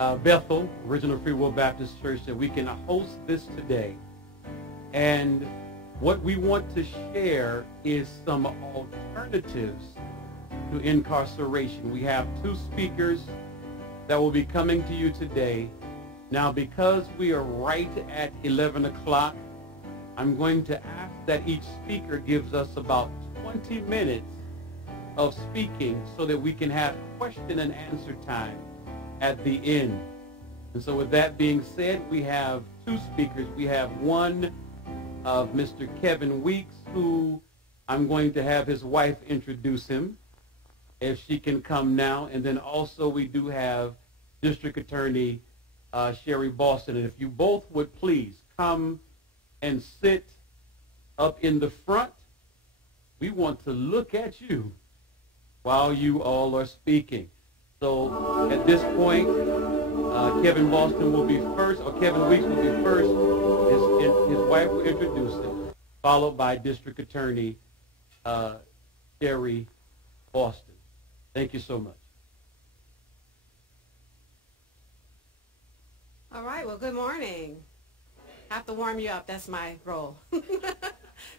Bethel, Original Free Will Baptist Church, that we can host this today. And what we want to share is some alternatives to incarceration. We have two speakers that will be coming to you today. Now, because we are right at 11 o'clock, I'm going to ask that each speaker gives us about 20 minutes of speaking so that we can have question and answer time at the end. And so with that being said, we have two speakers. We have one of Mr. Kevin Weeks, who I'm going to have his wife introduce him, if she can come now. And then also we do have District Attorney Sherry Boston. And if you both would please come and sit up in the front. We want to look at you while you all are speaking. So at this point, Kevin Boston will be first, or Kevin Weeks will be first. His wife will introduce him, followed by District Attorney Sherry Boston. Thank you so much. All right, well, good morning. I have to warm you up. That's my role.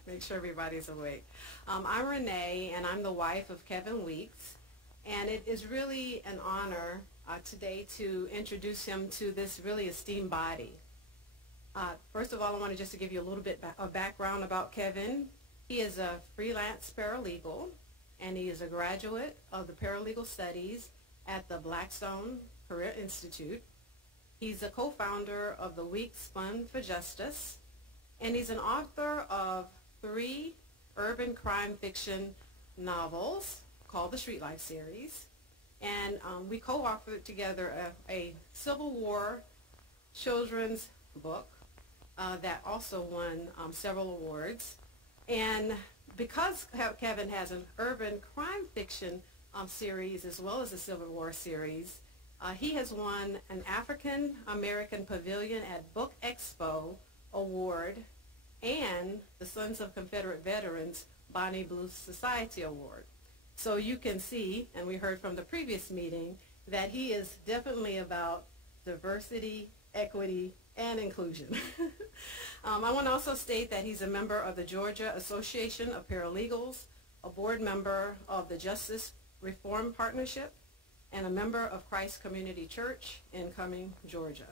Make sure everybody's awake. I'm Renee, and I'm the wife of Kevin Weeks. And it is really an honor today to introduce him to this really esteemed body. First of all, I wanted just to give you a little bit of background about Kevin. He is a freelance paralegal, and he is a graduate of the paralegal studies at the Blackstone Career Institute. He's a co-founder of the Weeks Fund for Justice, and he's an author of 3 urban crime fiction novels called the Street Life series. And we co-authored together a Civil War children's book that also won several awards. And because Kevin has an urban crime fiction series as well as a Civil War series, he has won an African American Pavilion at Book Expo Award and the Sons of Confederate Veterans Bonnie Blue Society Award. So you can see, and we heard from the previous meeting, that he is definitely about diversity, equity, and inclusion. I want to also state that he's a member of the Georgia Association of Paralegals, a board member of the Justice Reform Partnership, and a member of Christ Community Church in Cumming, Georgia.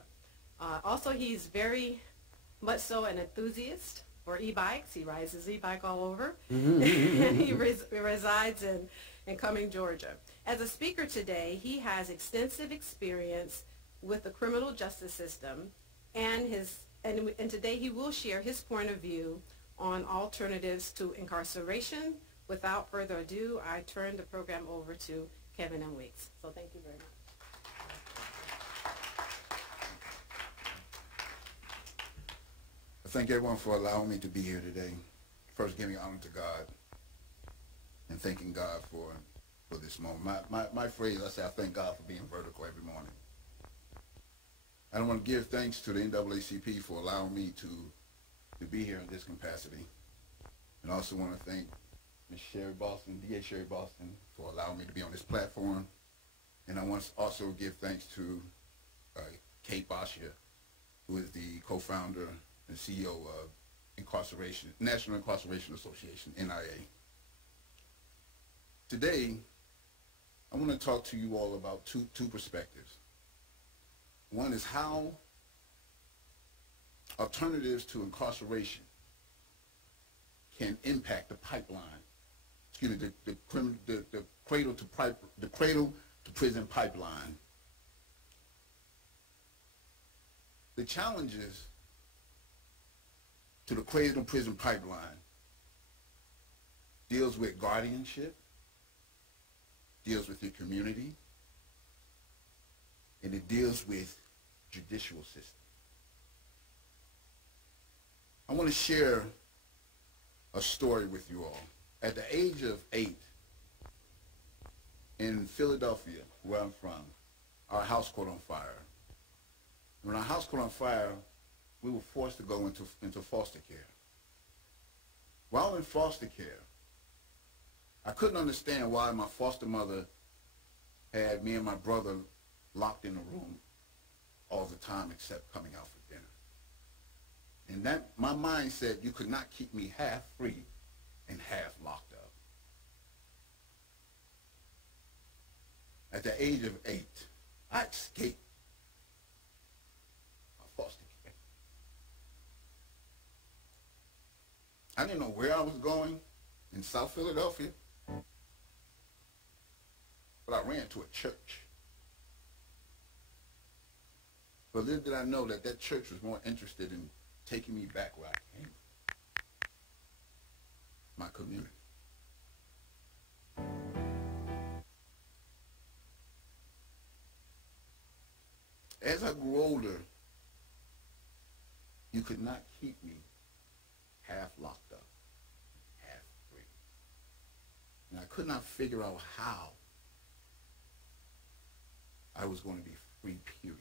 Also, he's very much so an enthusiast for e-bikes. He rides his e-bike all over. And he resides in Cumming, Georgia. As a speaker today, he has extensive experience with the criminal justice system, and today he will share his point of view on alternatives to incarceration. Without further ado, I turn the program over to Kevin and Weeks. So thank you very much. Thank everyone for allowing me to be here today. First, giving honor to God and thanking God for this moment. My phrase, I say I thank God for being vertical every morning. I want to give thanks to the NAACP for allowing me to be here in this capacity. And I also want to thank Ms. Sherry Boston, DA Sherry Boston, for allowing me to be on this platform. And I want to also give thanks to Kate Bashia, who is the co-founder and CEO of Incarceration, National Incarceration Association, NIA. Today, I want to talk to you all about two perspectives. One is how alternatives to incarceration can impact the pipeline, the cradle to prison pipeline. The challenges to the cradle to prison pipeline deals with guardianship, deals with your community, and it deals with judicial system. I want to share a story with you all. At the age of 8, in Philadelphia, where I'm from, our house caught on fire. When our house caught on fire, we were forced to go into foster care. While in foster care, I couldn't understand why my foster mother had me and my brother locked in a room all the time except coming out for dinner. And that, my mind said, you could not keep me half free and half locked up. At the age of 8, I escaped my foster care. I didn't know where I was going in South Philadelphia, but I ran to a church. But little did I know that that church was more interested in taking me back where I came from, my community. As I grew older, you could not keep me half locked up, half free. And I could not figure out how I was going to be free, period.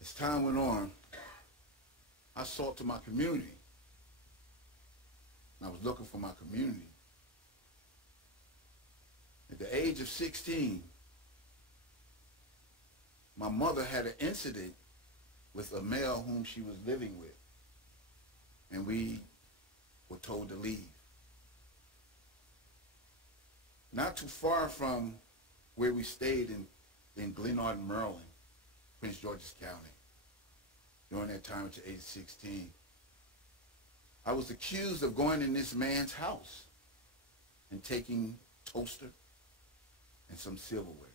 As time went on, I sought to my community. And I was looking for my community. At the age of 16, my mother had an incident with a male whom she was living with. And we were told to leave. Not too far from where we stayed in Glenarden, Maryland, Prince George's County, during that time at the age of 16. I was accused of going in this man's house and taking toaster and some silverware.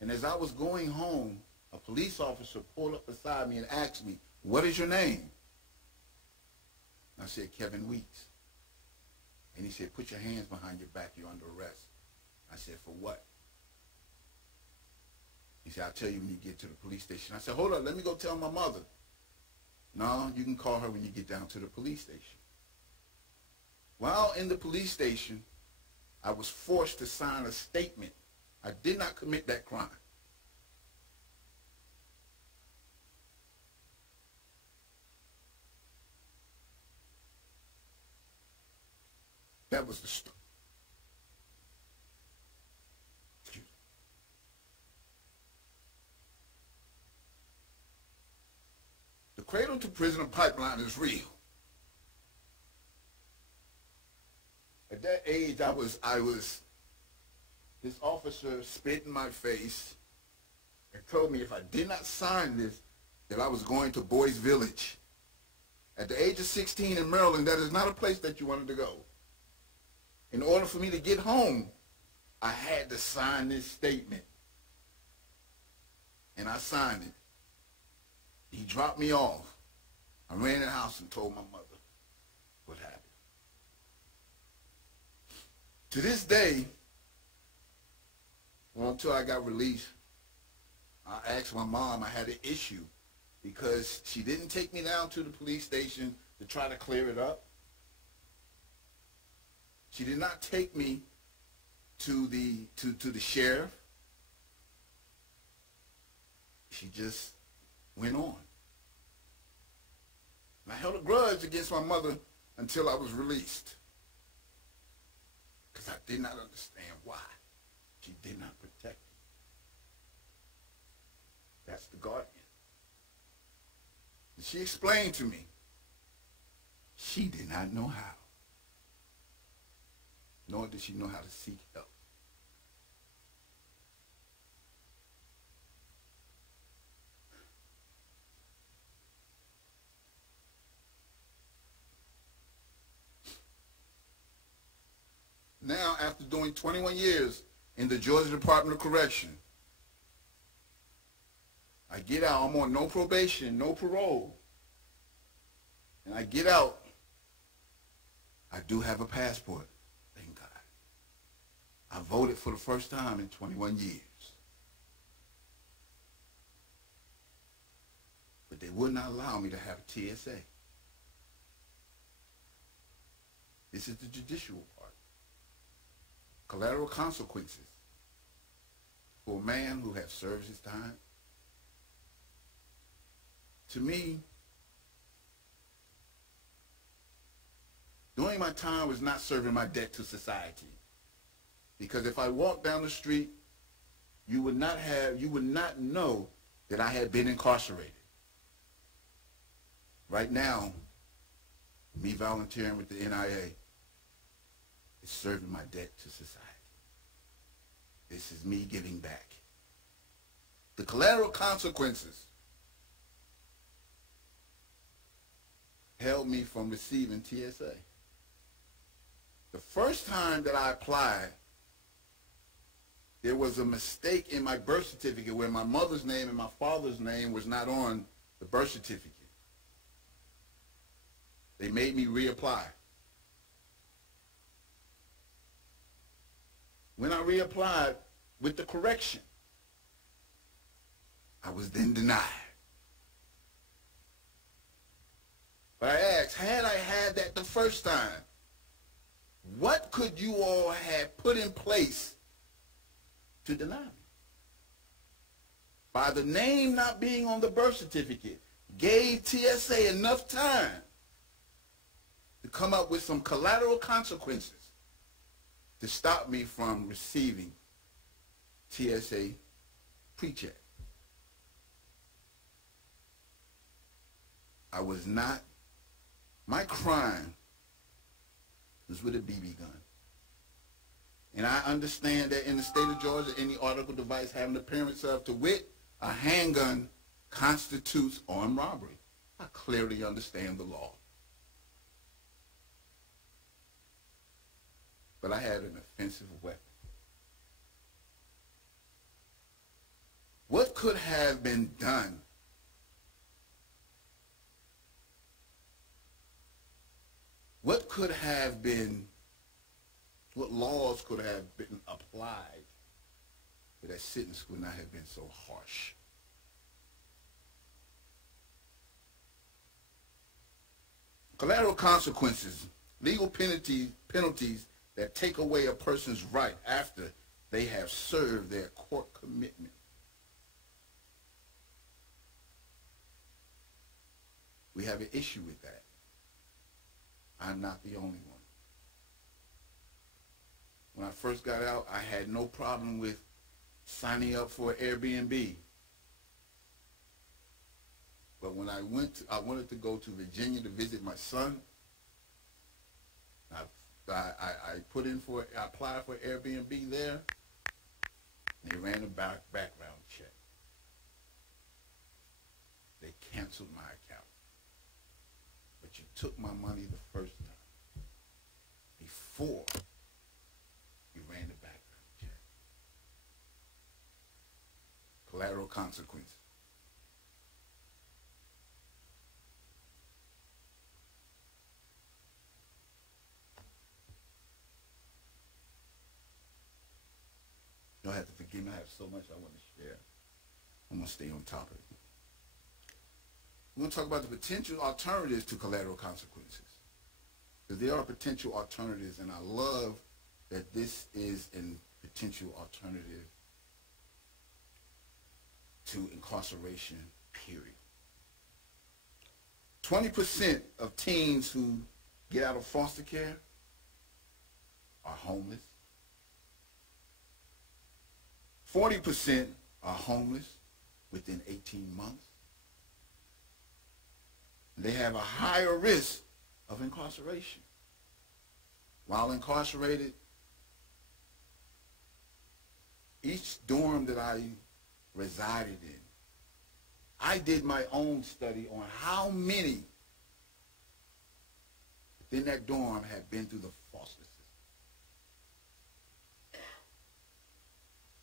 And as I was going home, a police officer pulled up beside me and asked me, "What is your name?" And I said, "Kevin Weeks." And he said, "Put your hands behind your back, you're under arrest." I said, "For what?" He said, "I'll tell you when you get to the police station." I said, "Hold up, let me go tell my mother." "No, you can call her when you get down to the police station." While in the police station, I was forced to sign a statement. I did not commit that crime. That was the story. The cradle to prisoner pipeline is real. At that age, this officer spit in my face and told me if I did not sign this, that I was going to Boys Village. At the age of 16 in Maryland, that is not a place that you wanted to go. In order for me to get home, I had to sign this statement. And I signed it. He dropped me off. I ran in the house and told my mother what happened. To this day, well, until I got released, I asked my mom, I had an issue because she didn't take me down to the police station to try to clear it up. She did not take me to the sheriff. She just went on. And I held a grudge against my mother until I was released. Because I did not understand why she did not protect me. That's the guardian. And she explained to me, she did not know how. Nor did she know how to seek help. Now, after doing 21 years in the Georgia Department of Correction, I get out. I'm on no probation, no parole. And I get out. I do have a passport. Thank God. I voted for the first time in 21 years. But they would not allow me to have a TSA. This is the judicial part. Collateral consequences for a man who has served his time. To me, doing my time was not serving my debt to society. Because if I walked down the street you would not know that I had been incarcerated. Right now, me volunteering with the NIA is serving my debt to society. This is me giving back. The collateral consequences held me from receiving TSA. The first time that I applied, there was a mistake in my birth certificate where my mother's name and my father's name was not on the birth certificate. They made me reapply. When I reapplied with the correction, I was then denied. But I asked, had I had that the first time, what could you all have put in place to deny me? By the name not being on the birth certificate, gave TSA enough time to come up with some collateral consequences to stop me from receiving TSA pre-check. I was not, my crime was with a BB gun. And I understand that in the state of Georgia, any article device having the appearance of, to wit, a handgun constitutes armed robbery. I clearly understand the law. But I had an offensive weapon. What could have been done what laws could have been applied so that sentence would not have been so harsh? Collateral consequences, legal penalties that take away a person's right after they have served their court commitment. We have an issue with that. I'm not the only one. When I first got out, I had no problem with signing up for Airbnb. But when I wanted to go to Virginia to visit my son. I applied for Airbnb there, and they ran a background check. They canceled my account. But you took my money the first time before you ran the background check. Collateral consequences. You'll have to forgive me. I have so much I want to share. I'm going to stay on topic. We're going to talk about the potential alternatives to collateral consequences. Because there are potential alternatives, and I love that this is a potential alternative to incarceration, period. 20% of teens who get out of foster care are homeless. 40% are homeless within 18 months. They have a higher risk of incarceration. While incarcerated, each dorm that I resided in, I did my own study on how many within that dorm had been through the foster system.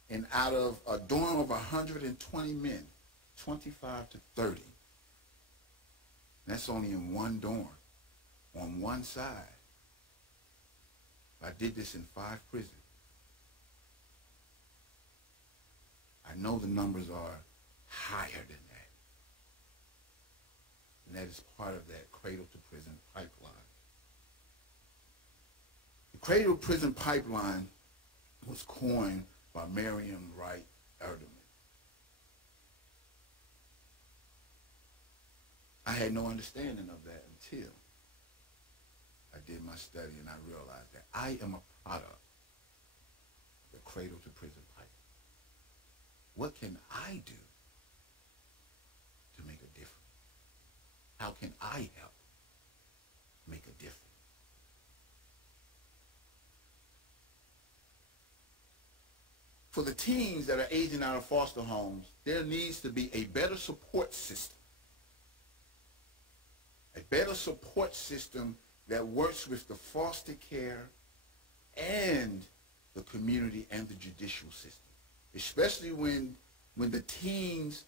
And out of a dorm of 120 men, 25 to 30, that's only in one dorm, on one side. I did this in 5 prisons. I know the numbers are higher than that. And that is part of that cradle to prison pipeline. The cradle to prison pipeline was coined by Miriam Wright Erdeman. I had no understanding of that until I did my study and I realized that I am a product of the cradle to prison pipeline. what can I do to make a difference? How can I help make a difference? For the teens that are aging out of foster homes, there needs to be a better support system. A better support system that works with the foster care and the community and the judicial system, especially when the teens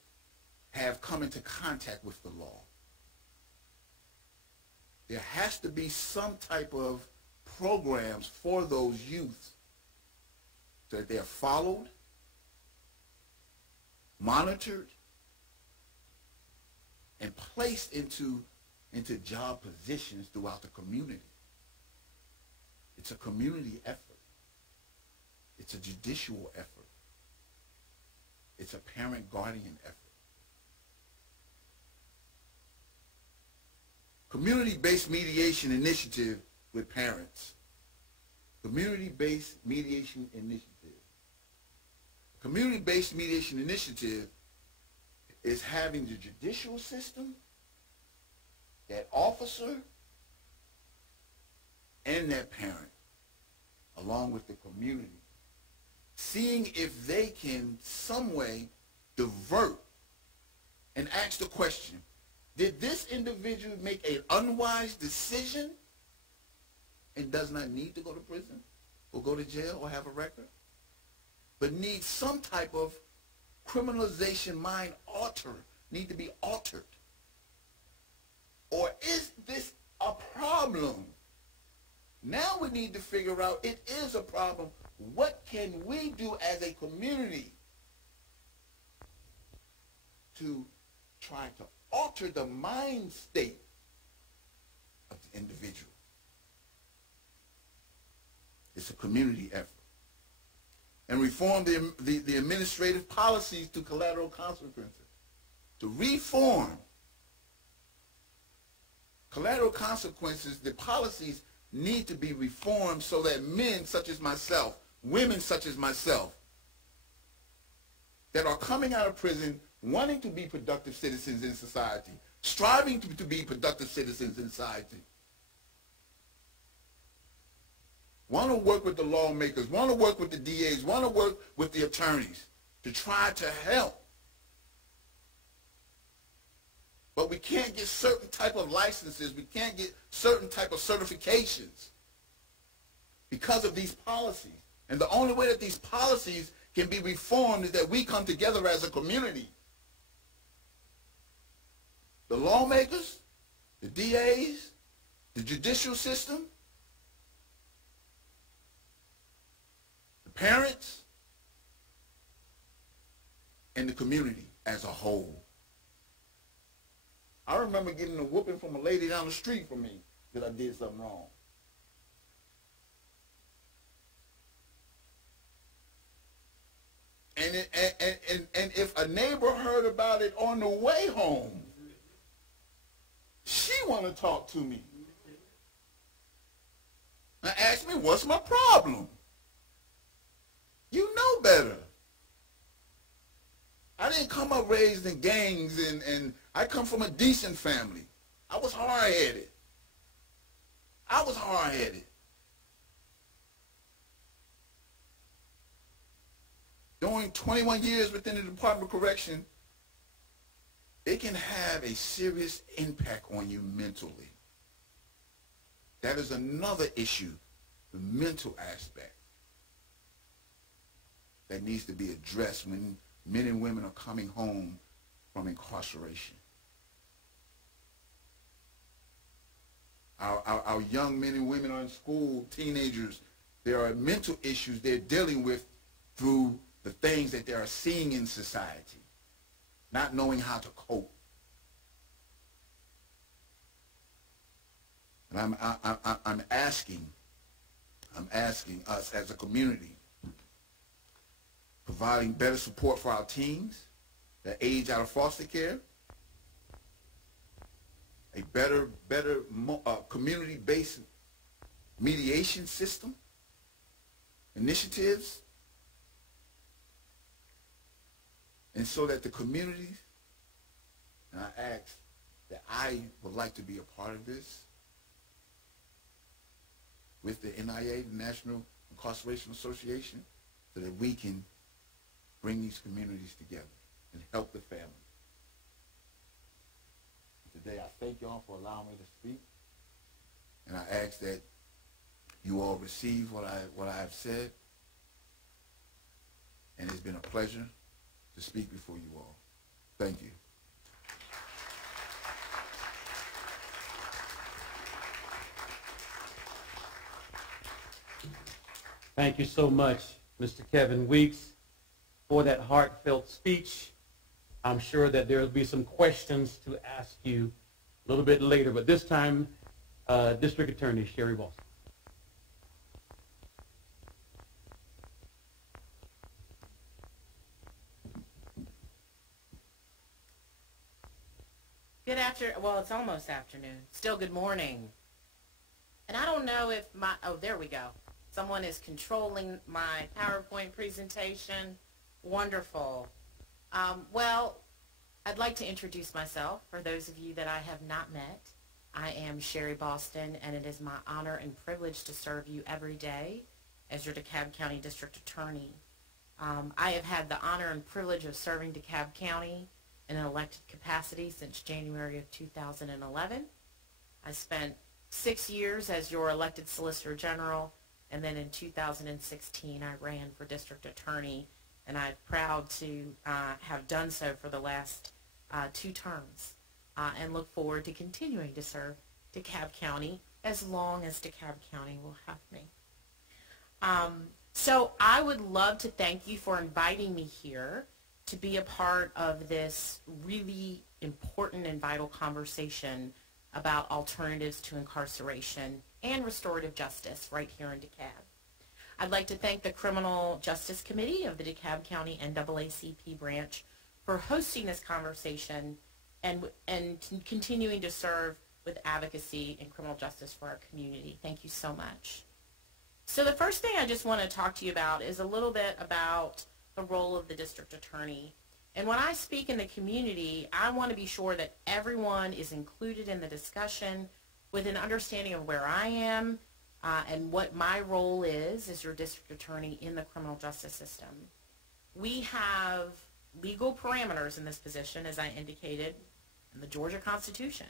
have come into contact with the law. There has to be some type of programs for those youth so that they're followed, monitored, and placed into job positions throughout the community. It's a community effort. It's a judicial effort. It's a parent-guardian effort. Community-based mediation initiative with parents. Community-based mediation initiative. Community-based mediation initiative is having the judicial system, that officer, and that parent, along with the community, seeing if they can some way divert and ask the question, did this individual make an unwise decision and does not need to go to prison or go to jail or have a record, but needs some type of criminalization mind need to be altered? Or is this a problem? Now we need to figure out, it is a problem. What can we do as a community to try to alter the mind state of the individual? It's a community effort. And reform the administrative policies to collateral consequences. To reform collateral consequences, the policies need to be reformed so that men such as myself, women such as myself, that are coming out of prison wanting to be productive citizens in society, striving to be productive citizens in society, want to work with the lawmakers, want to work with the DAs, want to work with the attorneys to try to help. But we can't get certain type of licenses, we can't get certain type of certifications because of these policies. And the only way that these policies can be reformed is that we come together as a community. The lawmakers, the DAs, the judicial system, the parents, and the community as a whole. I remember getting a whooping from a lady down the street from me that I did something wrong. And if a neighbor heard about it on the way home, she want to talk to me. Now ask me, what's my problem? You know better. I didn't come up raised in gangs, and I come from a decent family. I was hard-headed. During 21 years within the Department of Correction, it can have a serious impact on you mentally. That is another issue, the mental aspect, that needs to be addressed when men and women are coming home from incarceration. Our young men and women are in school, teenagers. There are mental issues they're dealing with through the things that they are seeing in society, not knowing how to cope. And I'm asking us as a community, providing better support for our teens that age out of foster care, a better community-based mediation system, initiatives, And so that the community, and I ask that I would like to be a part of this with the NIA, the National Incarceration Association, so that we can bring these communities together and help the family. Today, I thank y'all for allowing me to speak, and I ask that you all receive what I have said, and it's been a pleasure to speak before you all. Thank you. Thank you so much, Mr. Kevin Weeks, for that heartfelt speech. I'm sure that there will be some questions to ask you a little bit later, but this time, District Attorney Sherry Boston. Good afternoon. Well, it's almost afternoon. Still good morning. And I don't know if oh, there we go. Someone is controlling my PowerPoint presentation. Wonderful. Well, I'd like to introduce myself for those of you that I have not met. I am Sherry Boston, and it is my honor and privilege to serve you every day as your DeKalb County District Attorney. I have had the honor and privilege of serving DeKalb County in an elected capacity since January of 2011. I spent 6 years as your elected Solicitor General, and then in 2016 I ran for District Attorney, and I'm proud to have done so for the last 2 terms, and look forward to continuing to serve DeKalb County as long as DeKalb County will have me. So I would love to thank you for inviting me here to be a part of this really important and vital conversation about alternatives to incarceration and restorative justice right here in DeKalb. I'd like to thank the Criminal Justice Committee of the DeKalb County NAACP branch for hosting this conversation and continuing to serve with advocacy and criminal justice for our community. Thank you so much. So the first thing I just want to talk to you about is a little bit about the role of the district attorney. And when I speak in the community, I want to be sure that everyone is included in the discussion with an understanding of where I am and what my role is as your district attorney in the criminal justice system. We have legal parameters in this position, as I indicated, in the Georgia Constitution.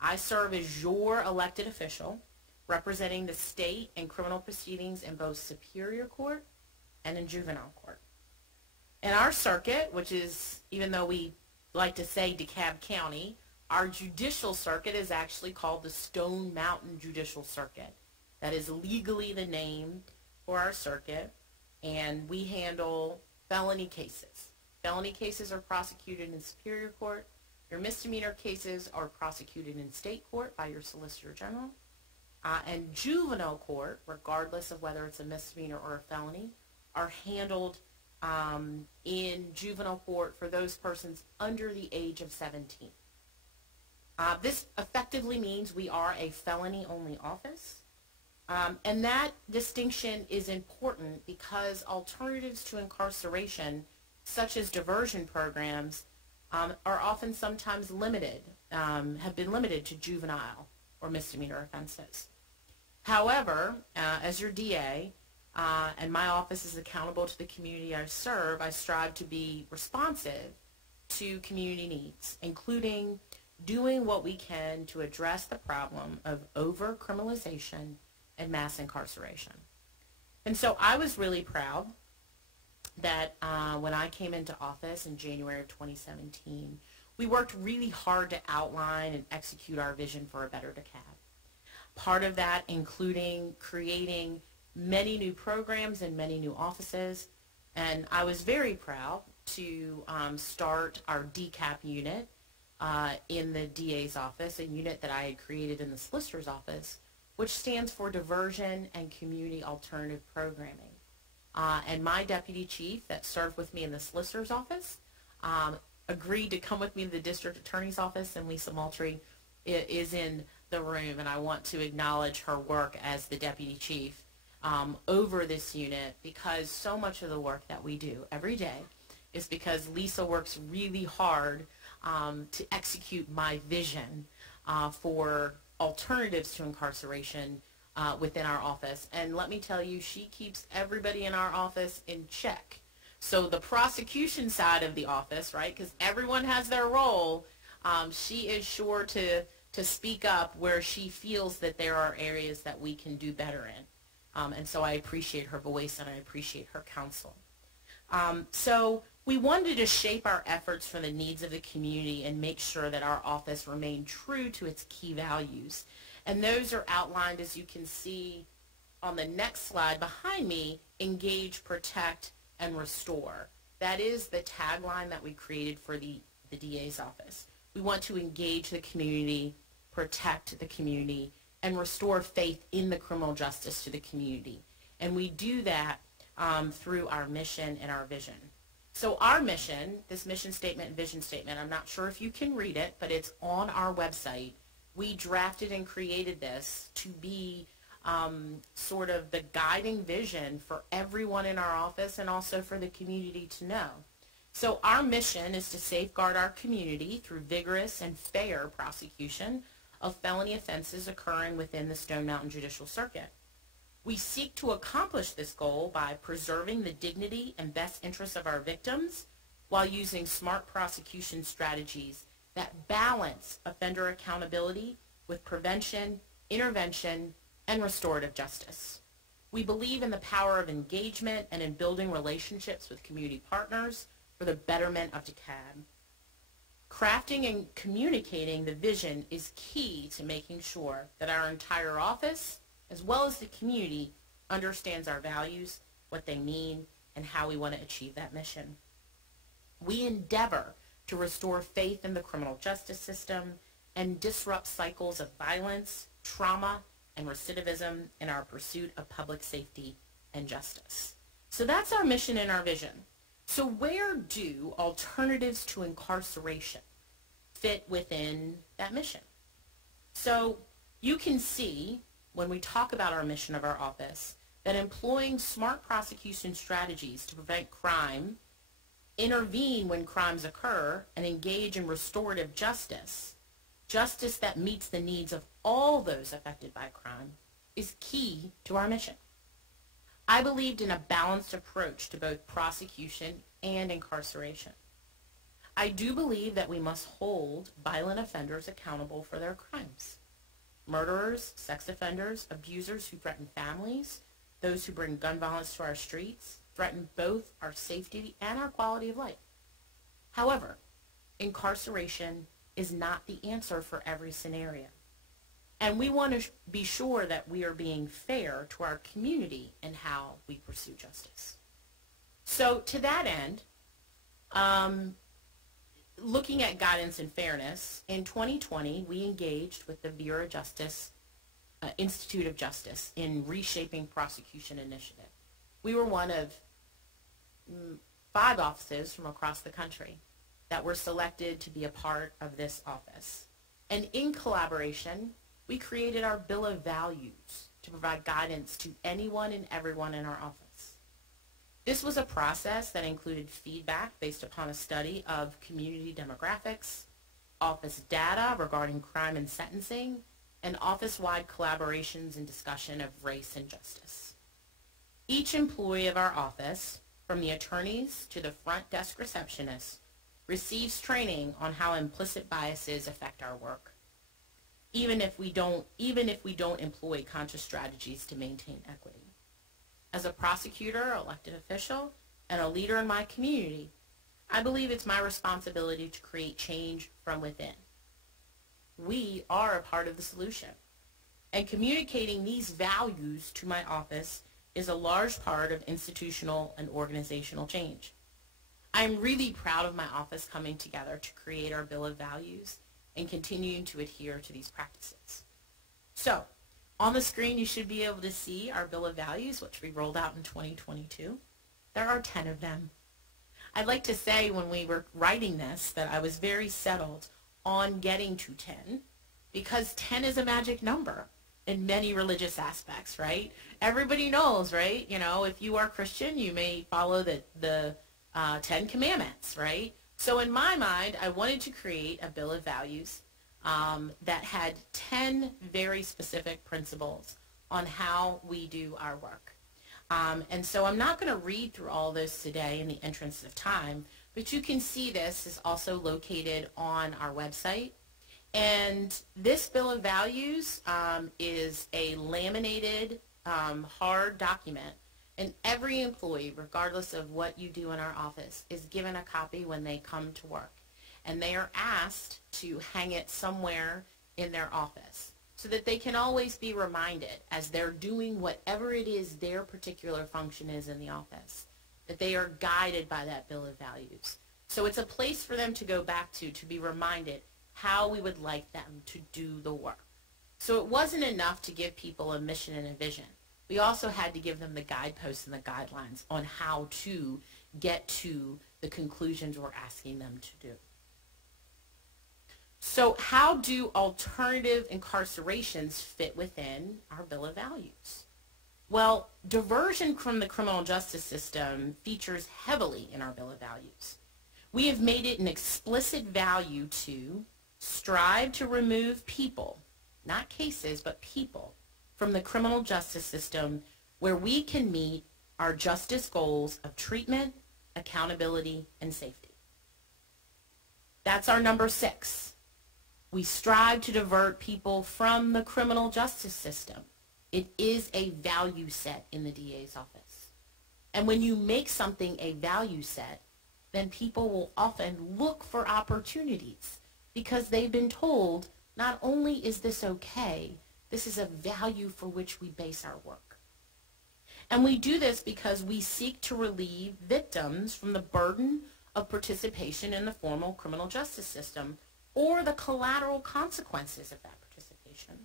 I serve as your elected official, representing the state in criminal proceedings in both Superior Court and in juvenile court. In our circuit, which is, even though we like to say DeKalb County, our judicial circuit is actually called the Stone Mountain Judicial Circuit. That is legally the name for our circuit, and we handle felony cases. Felony cases are prosecuted in Superior Court. Your misdemeanor cases are prosecuted in state court by your Solicitor General. And juvenile court, regardless of whether it's a misdemeanor or a felony, are handled in juvenile court for those persons under the age of 17. This effectively means we are a felony-only office. And that distinction is important because alternatives to incarceration, such as diversion programs, are often sometimes limited, have been limited to juvenile or misdemeanor offenses. However, as your DA, and my office is accountable to the community I serve, I strive to be responsive to community needs, including doing what we can to address the problem of over-criminalization and mass incarceration. And so I was really proud that when I came into office in January of 2017, we worked really hard to outline and execute our vision for a better DeKalb. Part of that including creating many new programs and many new offices, and I was very proud to start our DCAP unit in the DA's office, a unit that I had created in the Solicitor's office, which stands for Diversion and Community Alternative Programming. And my deputy chief that served with me in the Solicitor's office agreed to come with me to the District Attorney's office, and Lisa Moultrie is in the room, and I want to acknowledge her work as the deputy chief over this unit, because so much of the work that we do every day is because Lisa works really hard to execute my vision for alternatives to incarceration within our office. And let me tell you, she keeps everybody in our office in check. So the prosecution side of the office, right, because everyone has their role, she is sure to speak up where she feels that there are areas that we can do better in. And so I appreciate her voice and I appreciate her counsel. So we wanted to shape our efforts for the needs of the community and make sure that our office remained true to its key values. And those are outlined, as you can see on the next slide behind me: engage, protect, and restore. That is the tagline that we created for the DA's office. We want to engage the community, protect the community, and restore faith in the criminal justice to the community. And we do that through our mission and our vision. So our mission, this mission statement and vision statement, I'm not sure if you can read it, but it's on our website. We drafted and created this to be sort of the guiding vision for everyone in our office and also for the community to know. So our mission is to safeguard our community through vigorous and fair prosecution of felony offenses occurring within the Stone Mountain Judicial Circuit. We seek to accomplish this goal by preserving the dignity and best interests of our victims while using smart prosecution strategies that balance offender accountability with prevention, intervention, and restorative justice. We believe in the power of engagement and in building relationships with community partners for the betterment of DeKalb. Crafting and communicating the vision is key to making sure that our entire office, as well as the community, understands our values, what they mean, and how we want to achieve that mission. We endeavor to restore faith in the criminal justice system and disrupt cycles of violence, trauma, and recidivism in our pursuit of public safety and justice. So that's our mission and our vision. So where do alternatives to incarceration fit within that mission? So you can see when we talk about our mission of our office that employing smart prosecution strategies to prevent crime, intervene when crimes occur, and engage in restorative justice, justice that meets the needs of all those affected by crime, is key to our mission. I believed in a balanced approach to both prosecution and incarceration. I do believe that we must hold violent offenders accountable for their crimes. Murderers, sex offenders, abusers who threaten families, those who bring gun violence to our streets, threaten both our safety and our quality of life. However, incarceration is not the answer for every scenario. And we want to be sure that we are being fair to our community in how we pursue justice. So to that end, looking at guidance and fairness, in 2020, we engaged with the Bureau of Justice Institute of Justice in reshaping prosecution initiative. We were one of 5 offices from across the country that were selected to be a part of this office. And in collaboration, we created our Bill of Values to provide guidance to anyone and everyone in our office. This was a process that included feedback based upon a study of community demographics, office data regarding crime and sentencing, and office-wide collaborations and discussion of race and justice. Each employee of our office, from the attorneys to the front desk receptionists, receives training on how implicit biases affect our work, even if we don't employ conscious strategies to maintain equity. As a prosecutor, elected official, and a leader in my community, I believe it's my responsibility to create change from within. We are a part of the solution, and communicating these values to my office is a large part of institutional and organizational change. I'm really proud of my office coming together to create our Bill of Values and continuing to adhere to these practices. So, on the screen you should be able to see our Bill of Values, which we rolled out in 2022. There are 10 of them. I'd like to say when we were writing this that I was very settled on getting to 10 because 10 is a magic number in many religious aspects, right? Everybody knows, right? You know, if you are Christian, you may follow the 10 Commandments, right? So in my mind, I wanted to create a bill of values that had 10 very specific principles on how we do our work. And so I'm not going to read through all this today in the interest of time, but you can see this is also located on our website. And this bill of values is a laminated hard document, and every employee, regardless of what you do in our office, is given a copy when they come to work. And they are asked to hang it somewhere in their office so that they can always be reminded as they're doing whatever it is their particular function is in the office, that they are guided by that bill of values. So it's a place for them to go back to be reminded how we would like them to do the work. So it wasn't enough to give people a mission and a vision. We also had to give them the guideposts and the guidelines on how to get to the conclusions we're asking them to do. So how do alternative incarcerations fit within our Bill of Values? Well, diversion from the criminal justice system features heavily in our Bill of Values. We have made it an explicit value to strive to remove people, not cases, but people, from the criminal justice system where we can meet our justice goals of treatment, accountability, and safety. That's our number 6. We strive to divert people from the criminal justice system. It is a value set in the DA's office. And when you make something a value set, then people will often look for opportunities because they've been told not only is this okay, this is a value for which we base our work. And we do this because we seek to relieve victims from the burden of participation in the formal criminal justice system or the collateral consequences of that participation.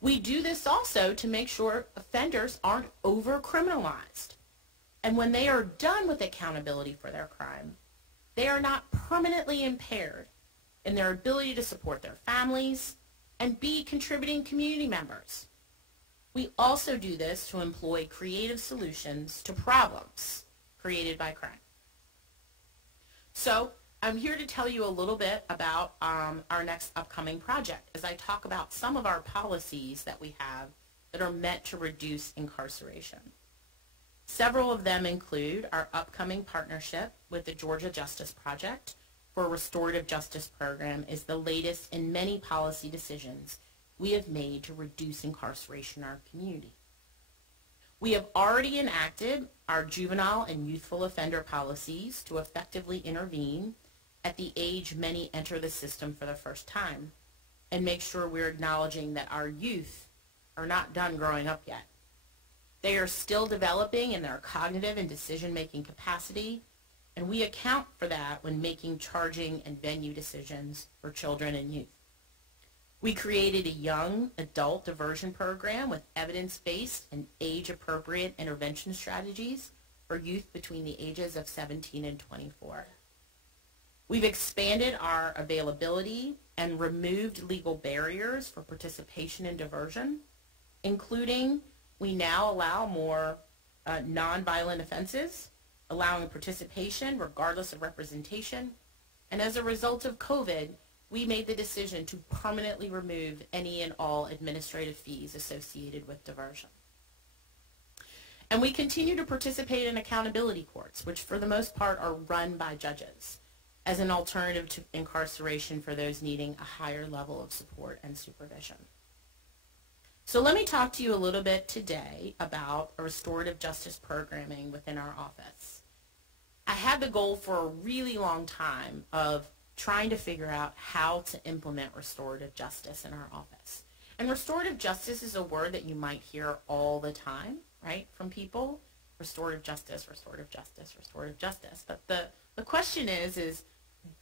We do this also to make sure offenders aren't over-criminalized. And when they are done with accountability for their crime, they are not permanently impaired in their ability to support their families and be contributing community members. We also do this to employ creative solutions to problems created by crime. So I'm here to tell you a little bit about our next upcoming project as I talk about some of our policies that we have that are meant to reduce incarceration. Several of them include our upcoming partnership with the Georgia Justice Project for a restorative justice program is the latest in many policy decisions we have made to reduce incarceration in our community. We have already enacted our juvenile and youthful offender policies to effectively intervene at the age many enter the system for the first time and make sure we're acknowledging that our youth are not done growing up yet. They are still developing in their cognitive and decision-making capacity, and we account for that when making charging and venue decisions for children and youth. We created a young adult diversion program with evidence-based and age-appropriate intervention strategies for youth between the ages of 17 and 24. We've expanded our availability and removed legal barriers for participation in diversion, including we now allow more nonviolent offenses, allowing participation regardless of representation. And as a result of COVID, we made the decision to permanently remove any and all administrative fees associated with diversion. And we continue to participate in accountability courts, which for the most part are run by judges, as an alternative to incarceration for those needing a higher level of support and supervision. So let me talk to you a little bit today about a restorative justice programming within our office. I had the goal for a really long time of trying to figure out how to implement restorative justice in our office. And restorative justice is a word that you might hear all the time, right, from people. Restorative justice, restorative justice, restorative justice. But the question is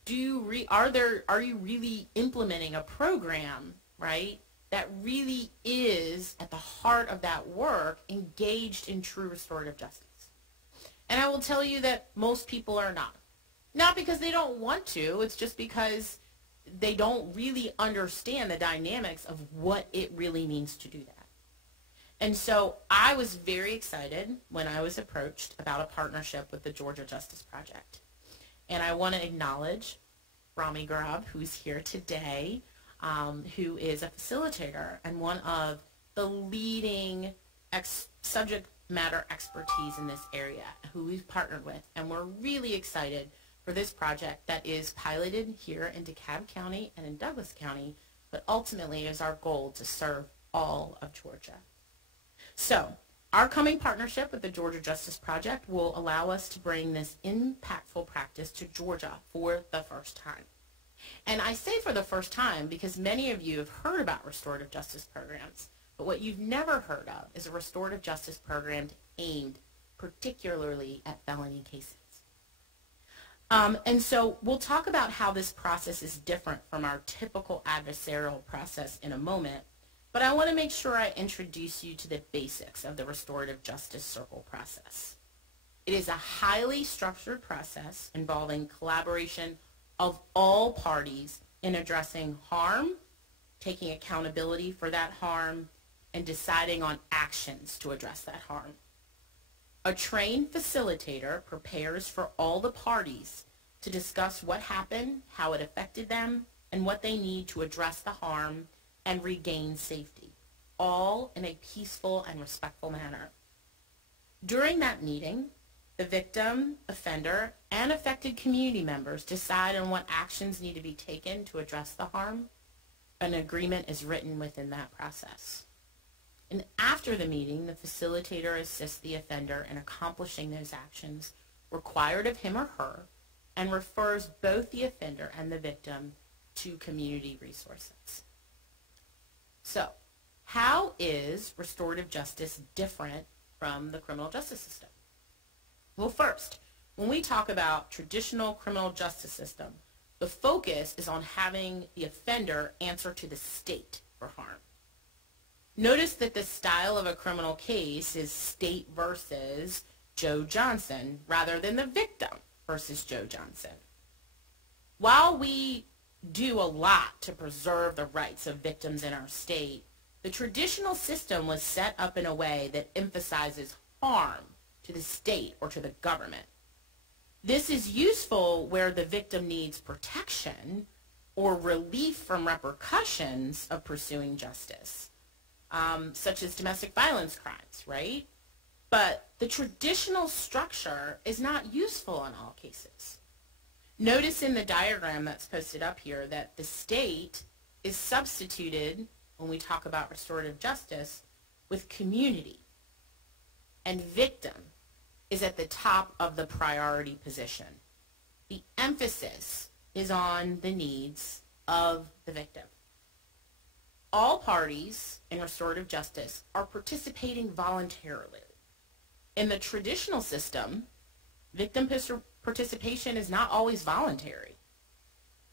are you really implementing a program, right, that really is at the heart of that work engaged in true restorative justice? And I will tell you that most people are not. Not because they don't want to, it's just because they don't really understand the dynamics of what it really means to do that. And so I was very excited when I was approached about a partnership with the Georgia Justice Project. And I want to acknowledge Rami Garab, who's here today, who is a facilitator and one of the leading subject matter expertise in this area, who we've partnered with. And we're really excited for this project that is piloted here in DeKalb County and in Douglas County, but ultimately is our goal to serve all of Georgia. So our coming partnership with the Georgia Justice Project will allow us to bring this impactful practice to Georgia for the first time. And I say for the first time because many of you have heard about restorative justice programs, but what you've never heard of is a restorative justice program aimed particularly at felony cases. And so we'll talk about how this process is different from our typical adversarial process in a moment, but I want to make sure I introduce you to the basics of the restorative justice circle process. It is a highly structured process involving collaboration of all parties in addressing harm, taking accountability for that harm, and deciding on actions to address that harm. A trained facilitator prepares for all the parties to discuss what happened, how it affected them, and what they need to address the harm and regain safety, all in a peaceful and respectful manner. During that meeting, the victim, offender, and affected community members decide on what actions need to be taken to address the harm. An agreement is written within that process. And after the meeting, the facilitator assists the offender in accomplishing those actions required of him or her and refers both the offender and the victim to community resources. So, how is restorative justice different from the criminal justice system? Well, first, when we talk about traditional criminal justice system, the focus is on having the offender answer to the state for harm. Notice that the style of a criminal case is state versus Joe Johnson rather than the victim versus Joe Johnson. While we do a lot to preserve the rights of victims in our state, the traditional system was set up in a way that emphasizes harm to the state or to the government. This is useful where the victim needs protection or relief from repercussions of pursuing justice, such as domestic violence crimes, right? But the traditional structure is not useful in all cases. Notice in the diagram that's posted up here that the state is substituted, when we talk about restorative justice, with community, and victim is at the top of the priority position. The emphasis is on the needs of the victim. All parties in restorative justice are participating voluntarily. In the traditional system, victim participation is not always voluntary.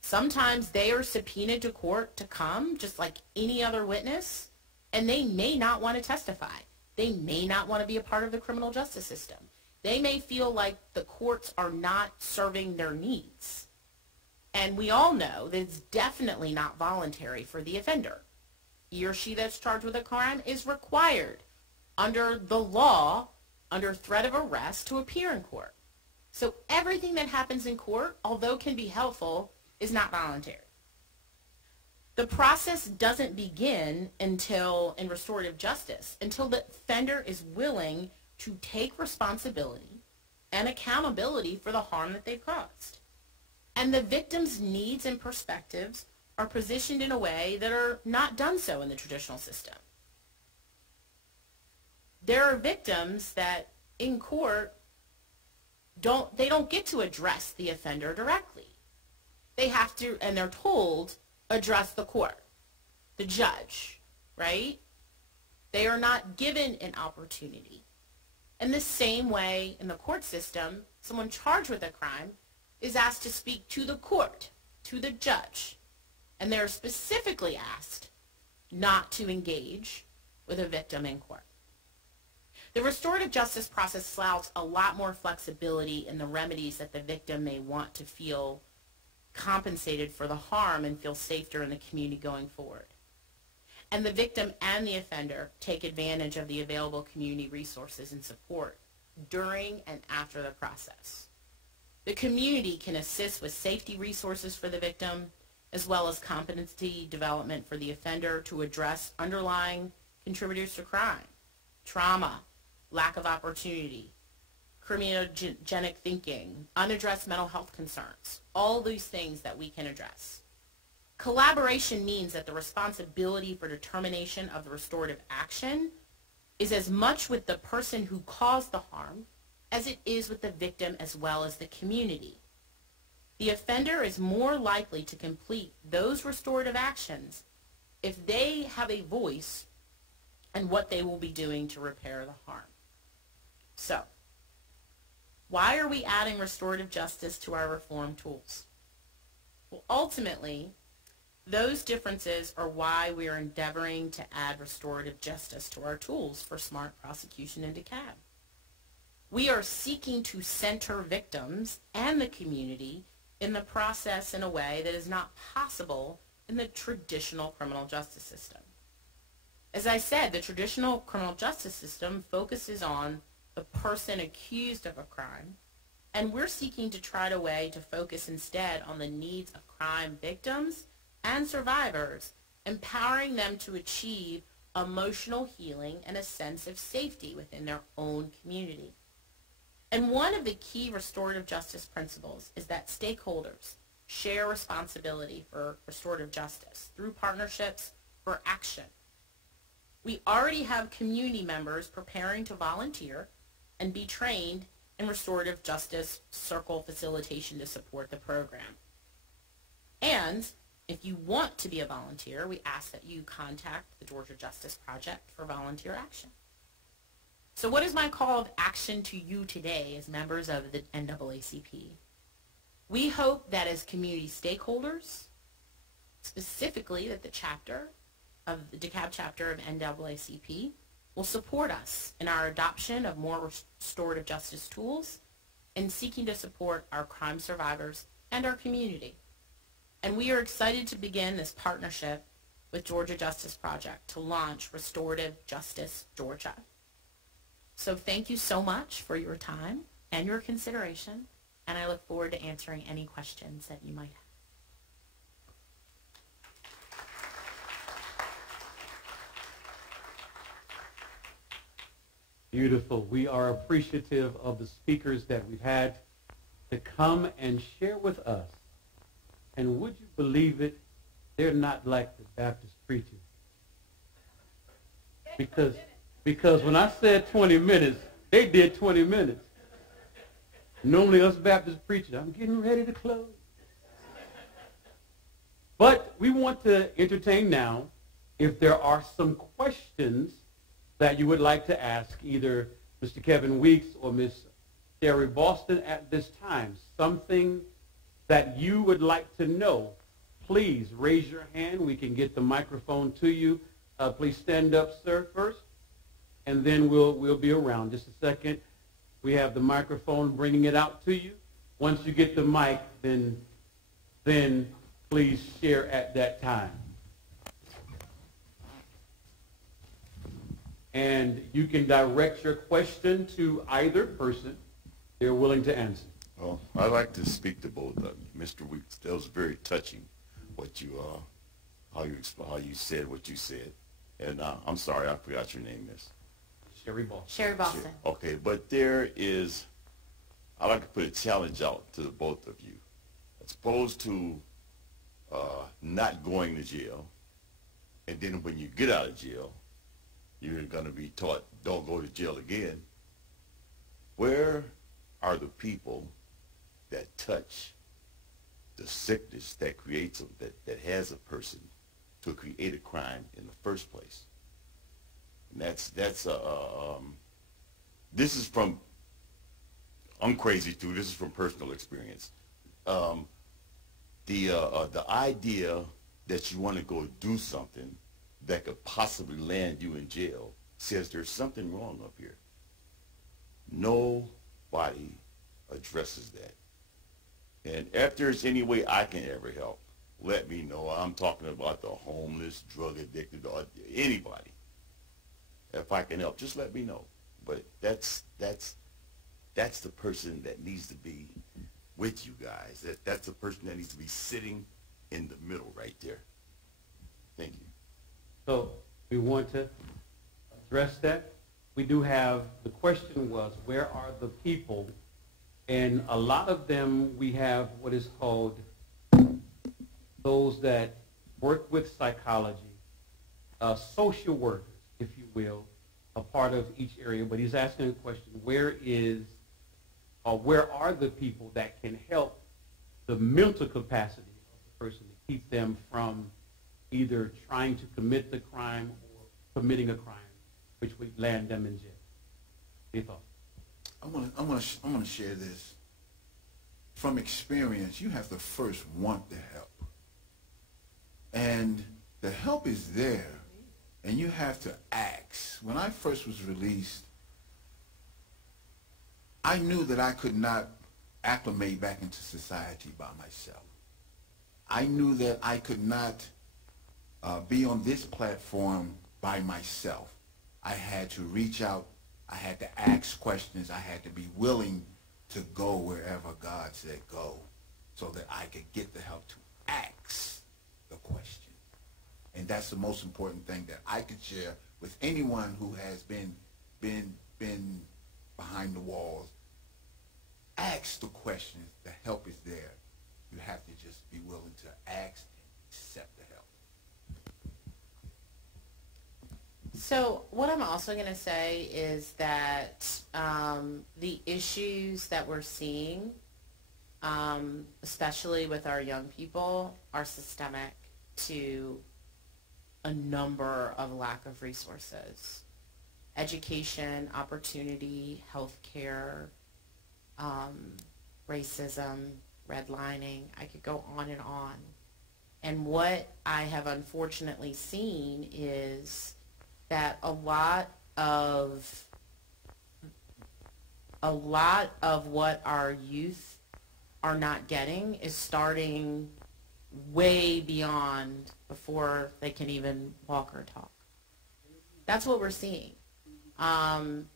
Sometimes they are subpoenaed to court to come, just like any other witness, and they may not want to testify. They may not want to be a part of the criminal justice system. They may feel like the courts are not serving their needs. And we all know that it's definitely not voluntary for the offender. He or she that's charged with a crime is required under the law, under threat of arrest, to appear in court. So everything that happens in court, although can be helpful, is not voluntary. The process doesn't begin until, in restorative justice, until the offender is willing to take responsibility and accountability for the harm that they've caused. And the victim's needs and perspectives are positioned in a way that are not done so in the traditional system. There are victims that in court they don't get to address the offender directly. They have to, and they're told, address the court, the judge, right? They are not given an opportunity. In the same way, in the court system, someone charged with a crime is asked to speak to the court, to the judge, and they're specifically asked not to engage with a victim in court. The restorative justice process allows a lot more flexibility in the remedies that the victim may want to feel compensated for the harm and feel safer in the community going forward. and the victim and the offender take advantage of the available community resources and support during and after the process. The community can assist with safety resources for the victim, as well as competency development for the offender to address underlying contributors to crime, trauma, lack of opportunity, criminogenic thinking, unaddressed mental health concerns, all these things that we can address. Collaboration means that the responsibility for determination of the restorative action is as much with the person who caused the harm as it is with the victim as well as the community. The offender is more likely to complete those restorative actions if they have a voice in what they will be doing to repair the harm. So, why are we adding restorative justice to our reform tools? Well, ultimately, those differences are why we are endeavoring to add restorative justice to our tools for smart prosecution in DeKalb. We are seeking to center victims and the community in the process in a way that is not possible in the traditional criminal justice system. As I said, the traditional criminal justice system focuses on the person accused of a crime, and we're seeking to try a way to focus instead on the needs of crime victims and survivors, empowering them to achieve emotional healing and a sense of safety within their own community. And one of the key restorative justice principles is that stakeholders share responsibility for restorative justice through partnerships for action. We already have community members preparing to volunteer and be trained in restorative justice circle facilitation to support the program. And if you want to be a volunteer, we ask that you contact the Georgia Justice Project for volunteer action. So what is my call of action to you today as members of the NAACP? We hope that as community stakeholders, specifically that the chapter of the DeKalb chapter of NAACP will support us in our adoption of more restorative justice tools and seeking to support our crime survivors and our community. And we are excited to begin this partnership with Georgia Justice Project to launch Restorative Justice Georgia. So thank you so much for your time and your consideration, and I look forward to answering any questions that you might have. Beautiful. We are appreciative of the speakers that we've had to come and share with us. And would you believe it, they're not like the Baptist preachers. Because when I said 20 minutes, they did 20 minutes. Normally us Baptist preachers, I'm getting ready to close. But we want to entertain now if there are some questions that you would like to ask either Mr. Kevin Weeks or Ms. Sherry Boston at this time. Something that you would like to know, please raise your hand. We can get the microphone to you. Please stand up, sir, first, and then we'll be around. Just a second. We have the microphone bringing it out to you. Once you get the mic, then please share at that time. And you can direct your question to either person. They're willing to answer. Well, I'd like to speak to both of you. Mr. Weeks, that was very touching what you, how you said what you said. And I'm sorry, I forgot your name, Miss. Sherry Boston. Sherry Boston. Okay, but there is, I'd like to put a challenge out to the both of you. As opposed to not going to jail, and then when you get out of jail, you're going to be taught, don't go to jail again. Where are the people that touch the sickness that creates that has a person to create a crime in the first place? And this is from, I'm crazy too, this is from personal experience. The idea that you want to go do something that could possibly land you in jail says there's something wrong up here. Nobody addresses that. And if there's any way I can ever help, let me know. I'm talking about the homeless, drug addicted, or anybody. If I can help, just let me know. But that's the person that needs to be with you guys. That's the person that needs to be sitting in the middle right there. Thank you. So we want to address that. We do have, the question was, where are the people? And a lot of them, we have what is called those that work with psychology, social workers, if you will, a part of each area. But he's asking a question, where are the people that can help the mental capacity of the person to keep them from either trying to commit the crime or committing a crime, which would land them in jail? Any thoughts? I'm gonna share this. From experience, you have to first want the help. And the help is there, and you have to ask. When I first was released, I knew that I could not acclimate back into society by myself. I knew that I could not be on this platform by myself. I had to reach out. I had to ask questions. I had to be willing to go wherever God said go, so that I could get the help to ask the question. And that's the most important thing that I could share with anyone who has been behind the walls. Ask the questions. The help is there. You have to just be willing to ask and accept the help. So what I'm also going to say is that the issues that we're seeing, especially with our young people, are systemic to a number of lack of resources. Education, opportunity, healthcare, racism, redlining. I could go on and on. And what I have unfortunately seen is that a lot of what our youth are not getting is starting way beyond before they can even walk or talk. That's what we're seeing. And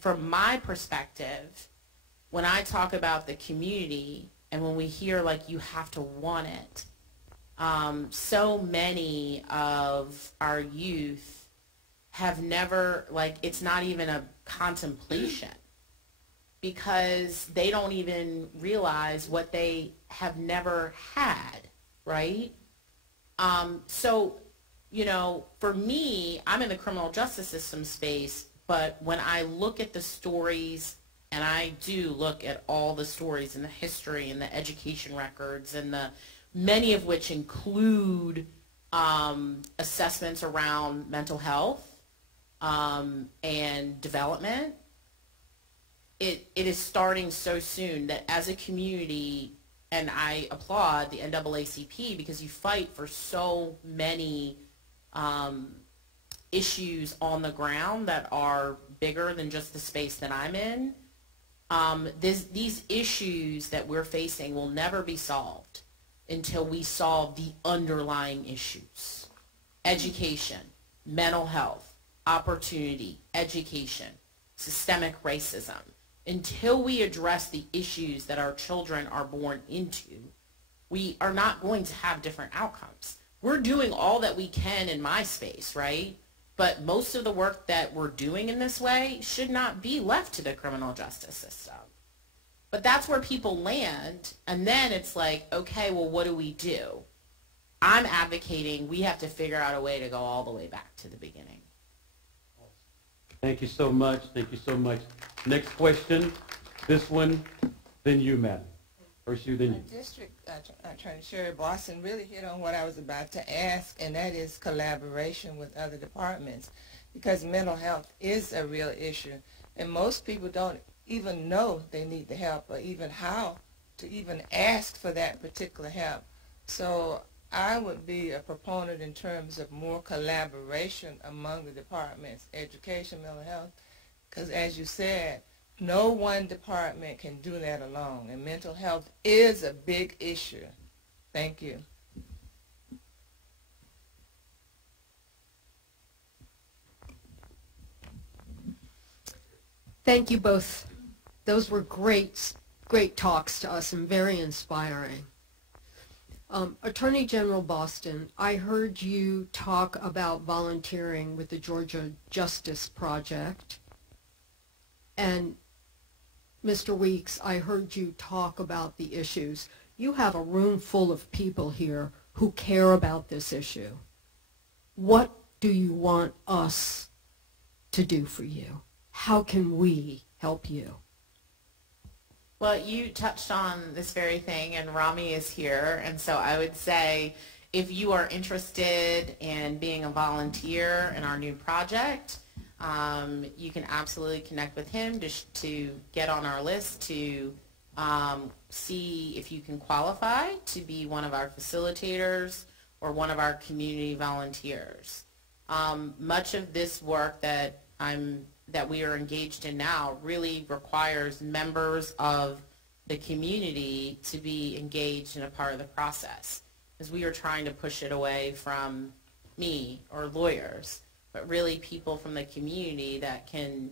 from my perspective, when I talk about the community and when we hear like you have to want it, so many of our youth have never, like, it's not even a contemplation because they don't even realize what they have never had, right? So, you know, for me, I'm in the criminal justice system space, but when I look at the stories, and I do look at all the stories and the history and the education records and the many of which include assessments around mental health and development, it is starting so soon that as a community, and I applaud the NAACP because you fight for so many issues on the ground that are bigger than just the space that I'm in. These issues that we're facing will never be solved until we solve the underlying issues. Education, mental health, opportunity, education, systemic racism. Until we address the issues that our children are born into, we are not going to have different outcomes. We're doing all that we can in my space, right? But most of the work that we're doing in this way should not be left to the criminal justice system. But that's where people land, and then it's like, okay, well, what do we do? I'm advocating we have to figure out a way to go all the way back to the beginning. Thank you so much. Thank you so much. Next question. This one, then you, madam. First you, then you. District Attorney Sherry Boston really hit on what I was about to ask, and that is collaboration with other departments, because mental health is a real issue, and most people don't even know they need the help or even how to even ask for that particular help. So I would be a proponent in terms of more collaboration among the departments, education, mental health, because as you said, no one department can do that alone, and mental health is a big issue. Thank you. Thank you both. Those were great talks to us and very inspiring. Attorney General Boston, I heard you talk about volunteering with the Georgia Justice Project. And Mr. Weeks, I heard you talk about the issues. You have a room full of people here who care about this issue. What do you want us to do for you? How can we help you? Well, you touched on this very thing, and Rami is here, and so I would say if you are interested in being a volunteer in our new project, you can absolutely connect with him to get on our list to see if you can qualify to be one of our facilitators or one of our community volunteers. Much of this work that we are engaged in now really requires members of the community to be engaged in a part of the process, as we are trying to push it away from me or lawyers, but really people from the community that can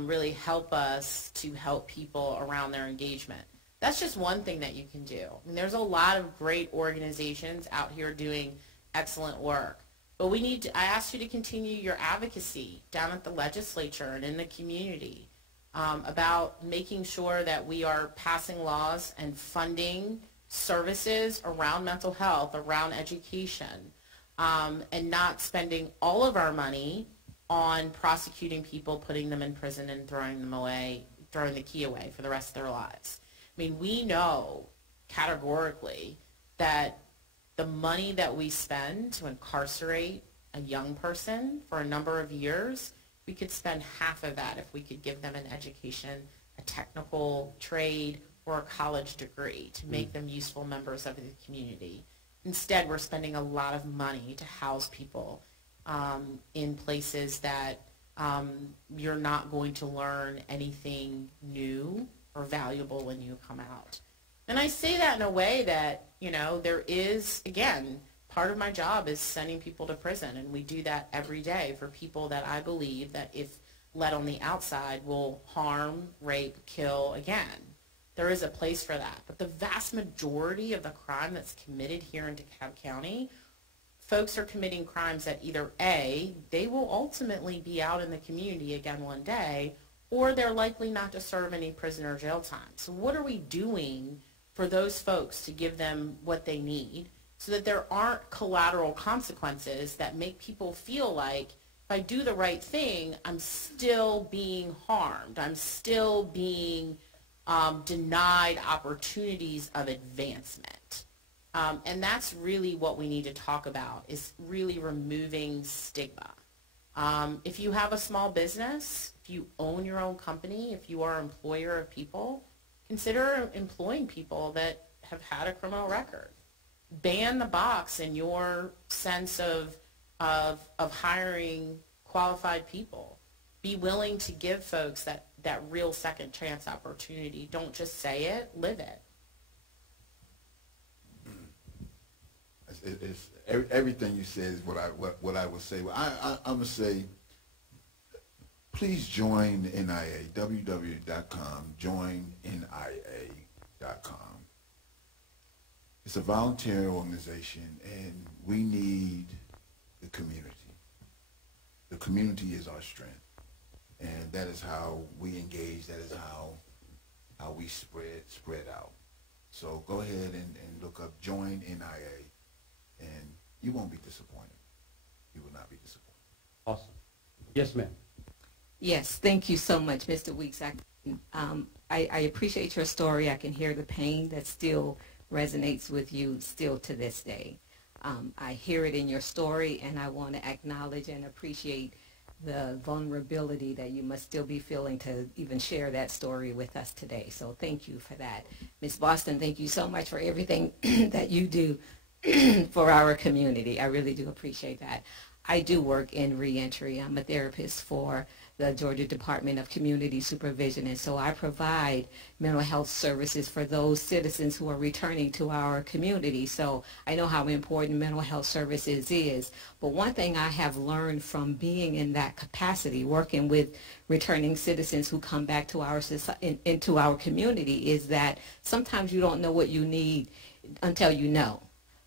really help us to help people around their engagement. That's just one thing that you can do. I mean, there's a lot of great organizations out here doing excellent work. But I ask you to continue your advocacy down at the legislature and in the community about making sure that we are passing laws and funding services around mental health, around education, and not spending all of our money on prosecuting people, putting them in prison, and throwing the key away for the rest of their lives. I mean, we know categorically that the money that we spend to incarcerate a young person for a number of years, we could spend half of that if we could give them an education, a technical trade, or a college degree to make them useful members of the community. Instead, we're spending a lot of money to house people in places that you're not going to learn anything new or valuable when you come out. And I say that in a way that, there is, again, part of my job is sending people to prison, and we do that every day for people that I believe that if let on the outside will harm, rape, kill again. There is a place for that. But the vast majority of the crime that's committed here in DeKalb County, folks are committing crimes that either A, they will ultimately be out in the community again one day, or they're likely not to serve any prison or jail time. So what are we doing for those folks to give them what they need so that there aren't collateral consequences that make people feel like if I do the right thing, I'm still being harmed. I'm still being denied opportunities of advancement. And that's really what we need to talk about, is really removing stigma. If you have a small business, if you own your own company, if you are an employer of people, consider employing people that have had a criminal record. Ban the box in your sense of hiring qualified people. Be willing to give folks that real second chance opportunity. Don't just say it, live it. Everything you said is what I would say. I'm gonna say, please join NIA, www.com, joinnia.com. It's a voluntary organization, and we need the community. The community is our strength, and that is how we engage. That is how we spread out. So go ahead and look up Join NIA, and you won't be disappointed. You will not be disappointed. Awesome. Yes, ma'am. Yes, thank you so much, Mr. Weeks. I appreciate your story. I can hear the pain that still resonates with you still to this day. I hear it in your story, and I want to acknowledge and appreciate the vulnerability that you must still be feeling to even share that story with us today. So thank you for that. Ms. Boston, thank you so much for everything that you do for our community. I really do appreciate that. I do work in reentry. I'm a therapist for the Georgia Department of Community Supervision. And so I provide mental health services for those citizens who are returning to our community. So I know how important mental health services is. But one thing I have learned from being in that capacity, working with returning citizens who come back to our into our community, is that sometimes you don't know what you need until you know.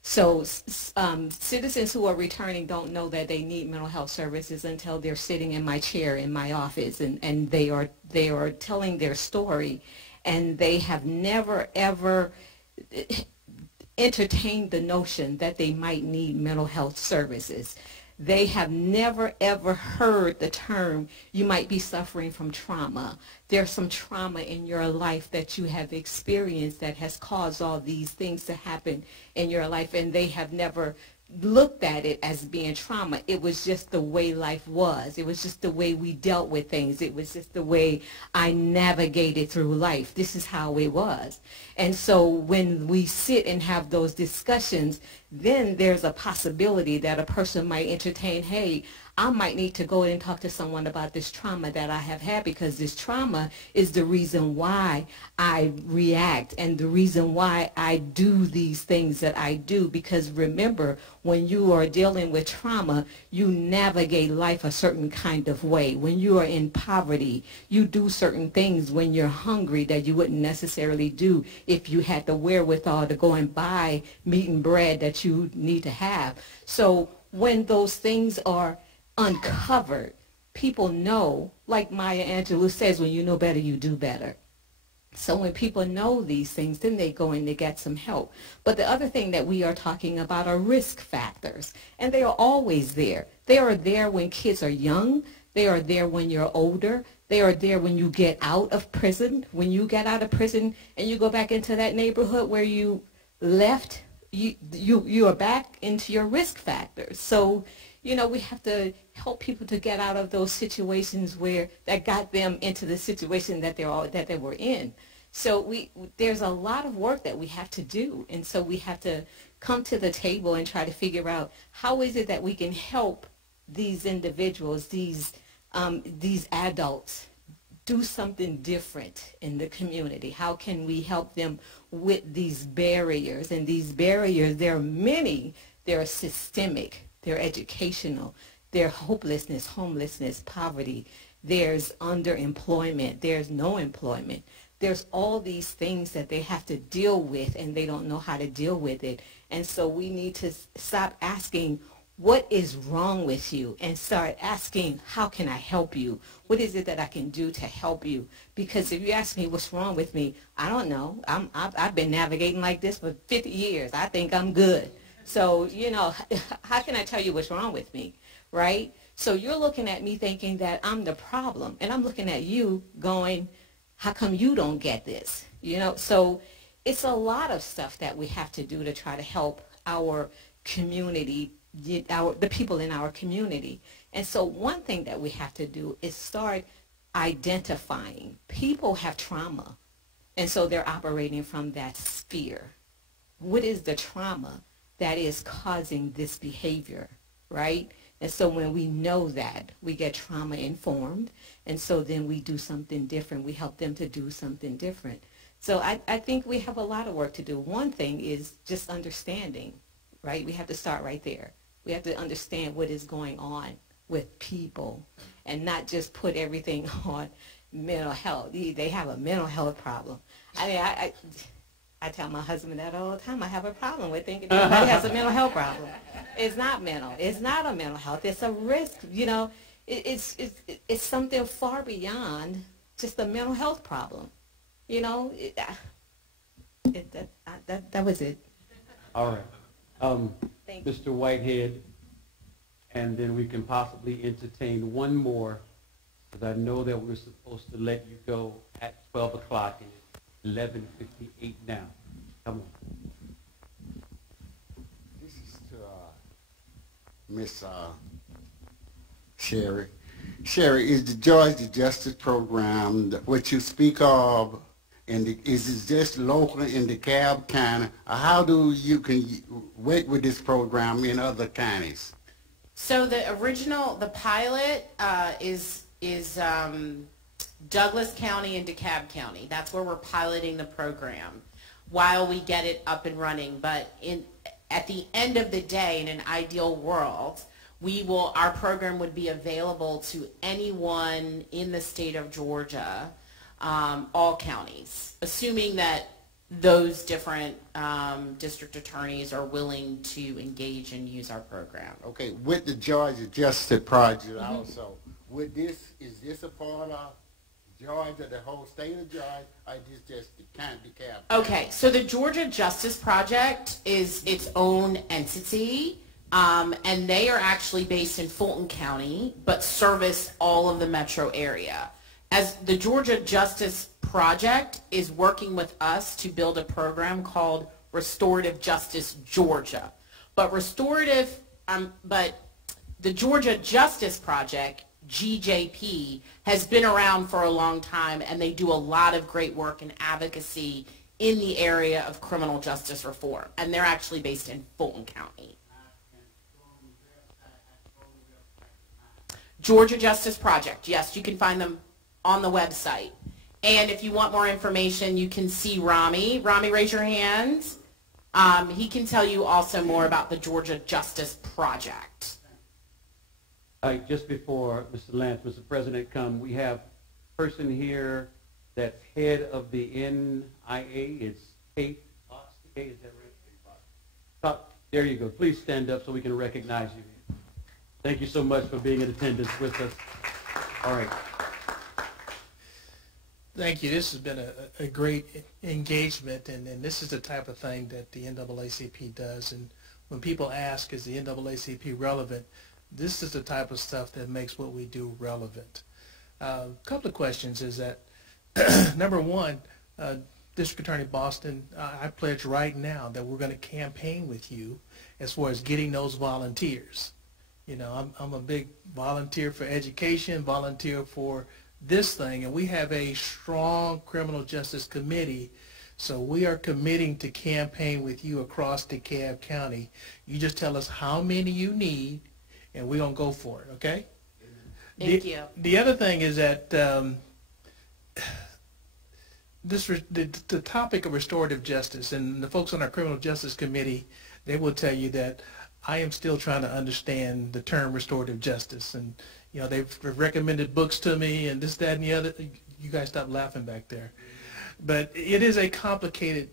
So citizens who are returning don't know that they need mental health services until they're sitting in my chair in my office, and they are telling their story, and they have never ever entertained the notion that they might need mental health services. They have never ever heard the term, you might be suffering from trauma. There's some trauma in your life that you have experienced that has caused all these things to happen in your life, and they have never looked at it as being trauma. It was just the way life was. It was just the way we dealt with things. It was just the way I navigated through life. This is how it was. And so when we sit and have those discussions, then there's a possibility that a person might entertain, hey, I might need to go and talk to someone about this trauma that I have had, because this trauma is the reason why I react and the reason why I do these things that I do. Because remember, when you are dealing with trauma, you navigate life a certain kind of way. When you are in poverty, you do certain things when you're hungry that you wouldn't necessarily do if you had the wherewithal to go and buy meat and bread that you need to have. So when those things are uncovered, people know, like Maya Angelou says, when you know better, you do better. So when people know these things, then they go and they get some help. But the other thing that we are talking about are risk factors, and they are always there. They are there when kids are young. They are there when you're older. They are there when you get out of prison. When you get out of prison and you go back into that neighborhood where you left, you are back into your risk factors. So, you know, we have to help people to get out of those situations where that got them into the situation that they were in. So there's a lot of work that we have to do, and so we have to come to the table and try to figure out how is it that we can help these individuals, these adults, do something different in the community. How can we help them with these barriers? And these barriers, there are many. They're systemic, they're educational, they're hopelessness, homelessness, poverty. There's underemployment, there's no employment. There's all these things that they have to deal with, and they don't know how to deal with it. And so we need to stop asking, what is wrong with you, and start asking, how can I help you? What is it that I can do to help you? Because if you ask me what's wrong with me, I don't know. I've been navigating like this for 50 years. I think I'm good. So, you know, how can I tell you what's wrong with me, right? So you're looking at me thinking that I'm the problem, and I'm looking at you going, how come you don't get this? You know, so it's a lot of stuff that we have to do to try to help our community, the people in our community. And so one thing that we have to do is start identifying. People have trauma, and so they're operating from that sphere. What is the trauma that is causing this behavior, right? And so when we know that, we get trauma informed, and so then we do something different. We help them to do something different. So I think we have a lot of work to do. One thing is just understanding, right? We have to start right there. We have to understand what is going on with people and not just put everything on mental health. They have a mental health problem. I mean, I tell my husband that all the time. I have a problem with thinking everybody has a mental health problem. It's not mental. It's not a mental health. It's a risk. You know, it's something far beyond just a mental health problem. You know, that was it. All right. Mr. Whitehead, and then we can possibly entertain one more, because I know that we're supposed to let you go at 12 o'clock, and it's 11:58 now. Come on. This is to Miss Sherry. Sherry, is the Georgia Justice Program what you speak of? And is it just local in DeKalb County? How do you can work with this program in other counties? So the pilot is Douglas County and DeKalb County. That's where we're piloting the program while we get it up and running. But at the end of the day, in an ideal world, our program would be available to anyone in the state of Georgia, all counties, assuming that those different district attorneys are willing to engage and use our program. Okay, with the Georgia Justice Project also, is this a part of Georgia, the whole state of Georgia, or is this just the county DeKalb? Okay, so the Georgia Justice Project is its own entity, and they are actually based in Fulton County, but service all of the metro area. As the Georgia Justice Project is working with us to build a program called Restorative Justice Georgia. But the Georgia Justice Project, GJP, has been around for a long time, and they do a lot of great work and advocacy in the area of criminal justice reform. And they're actually based in Fulton County. Georgia Justice Project, yes, you can find them on the website. And if you want more information, you can see Rami. Rami, raise your hand. He can tell you also more about the Georgia Justice Project. Just before Mr. Lance, Mr. President, we have a person here that's head of the NIA. It's Kate Fox. Is that right? There you go. Please stand up so we can recognize you. Thank you so much for being in attendance with us. All right. Thank you. This has been a great engagement, and this is the type of thing that the NAACP does. And when people ask, is the NAACP relevant, this is the type of stuff that makes what we do relevant. A couple of questions is that, number one, District Attorney Boston, I pledge right now that we're going to campaign with you as far as getting those volunteers. You know, I'm a big volunteer for education, volunteer for this thing, and we have a strong criminal justice committee, so we are committing to campaign with you across DeKalb County. You just tell us how many you need, and we're going to go for it, okay? Thank you. The other thing is that the topic of restorative justice, and the folks on our criminal justice committee, they will tell you that I am still trying to understand the term restorative justice. And you know, they've recommended books to me and this, that, and the other. You guys stop laughing back there. But it is a complicated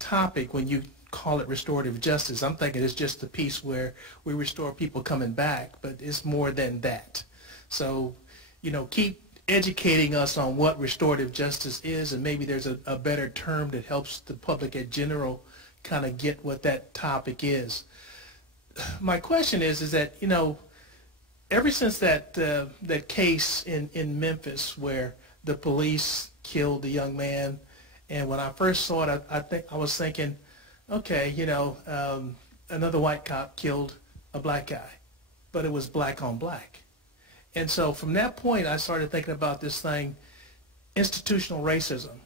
topic when you call it restorative justice. I'm thinking it's just the piece where we restore people coming back, but it's more than that. So, you know, keep educating us on what restorative justice is, and maybe there's a better term that helps the public in general kind of get what that topic is. My question is that, you know, ever since that case in Memphis where the police killed the young man, and when I first saw it, I was thinking, okay, you know, another white cop killed a black guy, but it was black on black. And so from that point, I started thinking about this thing, institutional racism.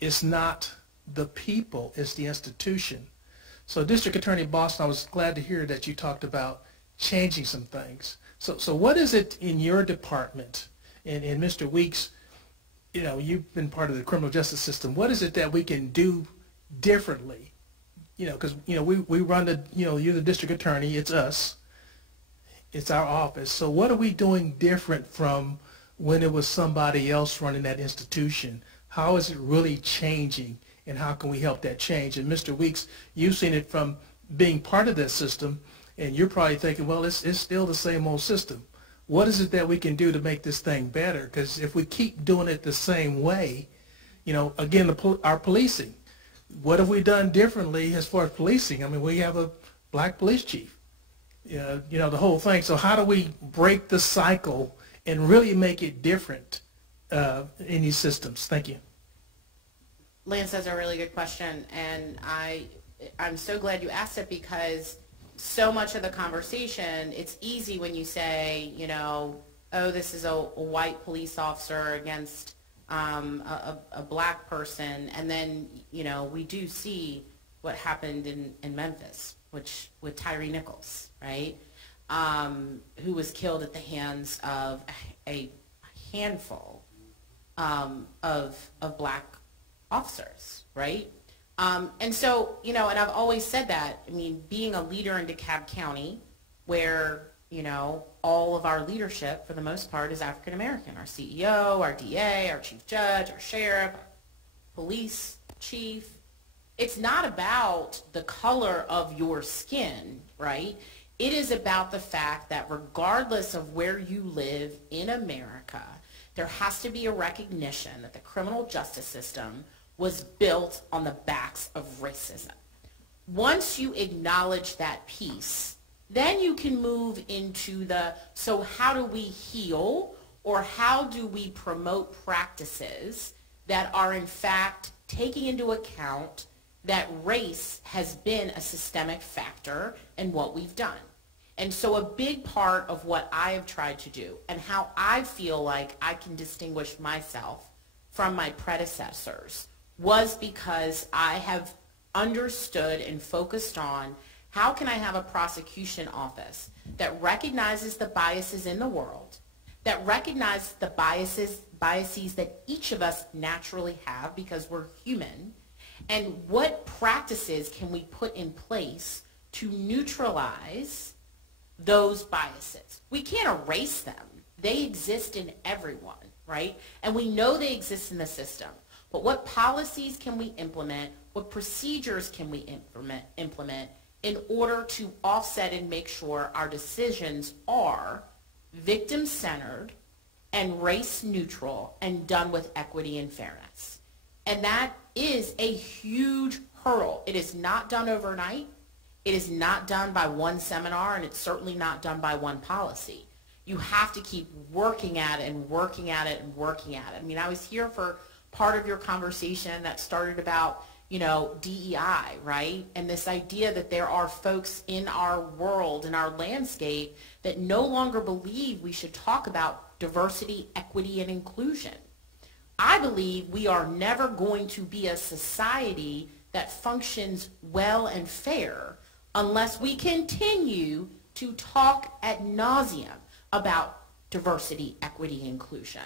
It's not the people, it's the institution. So District Attorney Boston, I was glad to hear that you talked about changing some things. So what is it in your department, and Mr. Weeks, you know, you've been part of the criminal justice system, what is it that we can do differently? You know, because, you know, we run the, you know, you're the district attorney, it's us, it's our office. So what are we doing different from when it was somebody else running that institution? How is it really changing, and how can we help that change? And Mr. Weeks, you've seen it from being part of that system, and you're probably thinking, well, it's still the same old system. What is it that we can do to make this thing better? Because if we keep doing it the same way, you know, again, our policing, what have we done differently as far as policing? I mean, we have a black police chief, you know, the whole thing. So how do we break the cycle and really make it different in these systems? Thank you. Lance, that's a really good question, and I'm so glad you asked it, because so much of the conversation, it's easy when you say, you know, oh, this is a white police officer against a black person, and then, you know, we do see what happened in Memphis, with Tyree Nichols, right, who was killed at the hands of a handful of black officers, right? And so, you know, and I've always said that, I mean, being a leader in DeKalb County, where, you know, all of our leadership, for the most part, is African American. Our CEO, our DA, our chief judge, our sheriff, our police chief. It's not about the color of your skin, right? It is about the fact that regardless of where you live in America, there has to be a recognition that the criminal justice system was built on the backs of racism. Once you acknowledge that piece, then you can move into the, so how do we heal, or how do we promote practices that are in fact taking into account that race has been a systemic factor in what we've done. And so a big part of what I have tried to do and how I feel like I can distinguish myself from my predecessors was because I have understood and focused on how can I have a prosecution office that recognizes the biases in the world, that recognizes the biases that each of us naturally have because we're human, and what practices can we put in place to neutralize those biases. We can't erase them. They exist in everyone, right? And we know they exist in the system. But what policies can we implement? What procedures can we implement in order to offset and make sure our decisions are victim-centered and race-neutral and done with equity and fairness? And that is a huge hurdle. It is not done overnight. It is not done by one seminar, and it's certainly not done by one policy. You have to keep working at it and working at it and working at it. I mean, I was here for part of your conversation that started about, you know, DEI, right? And this idea that there are folks in our world, in our landscape, that no longer believe we should talk about diversity, equity, and inclusion. I believe we are never going to be a society that functions well and fair unless we continue to talk ad nauseum about diversity, equity, inclusion.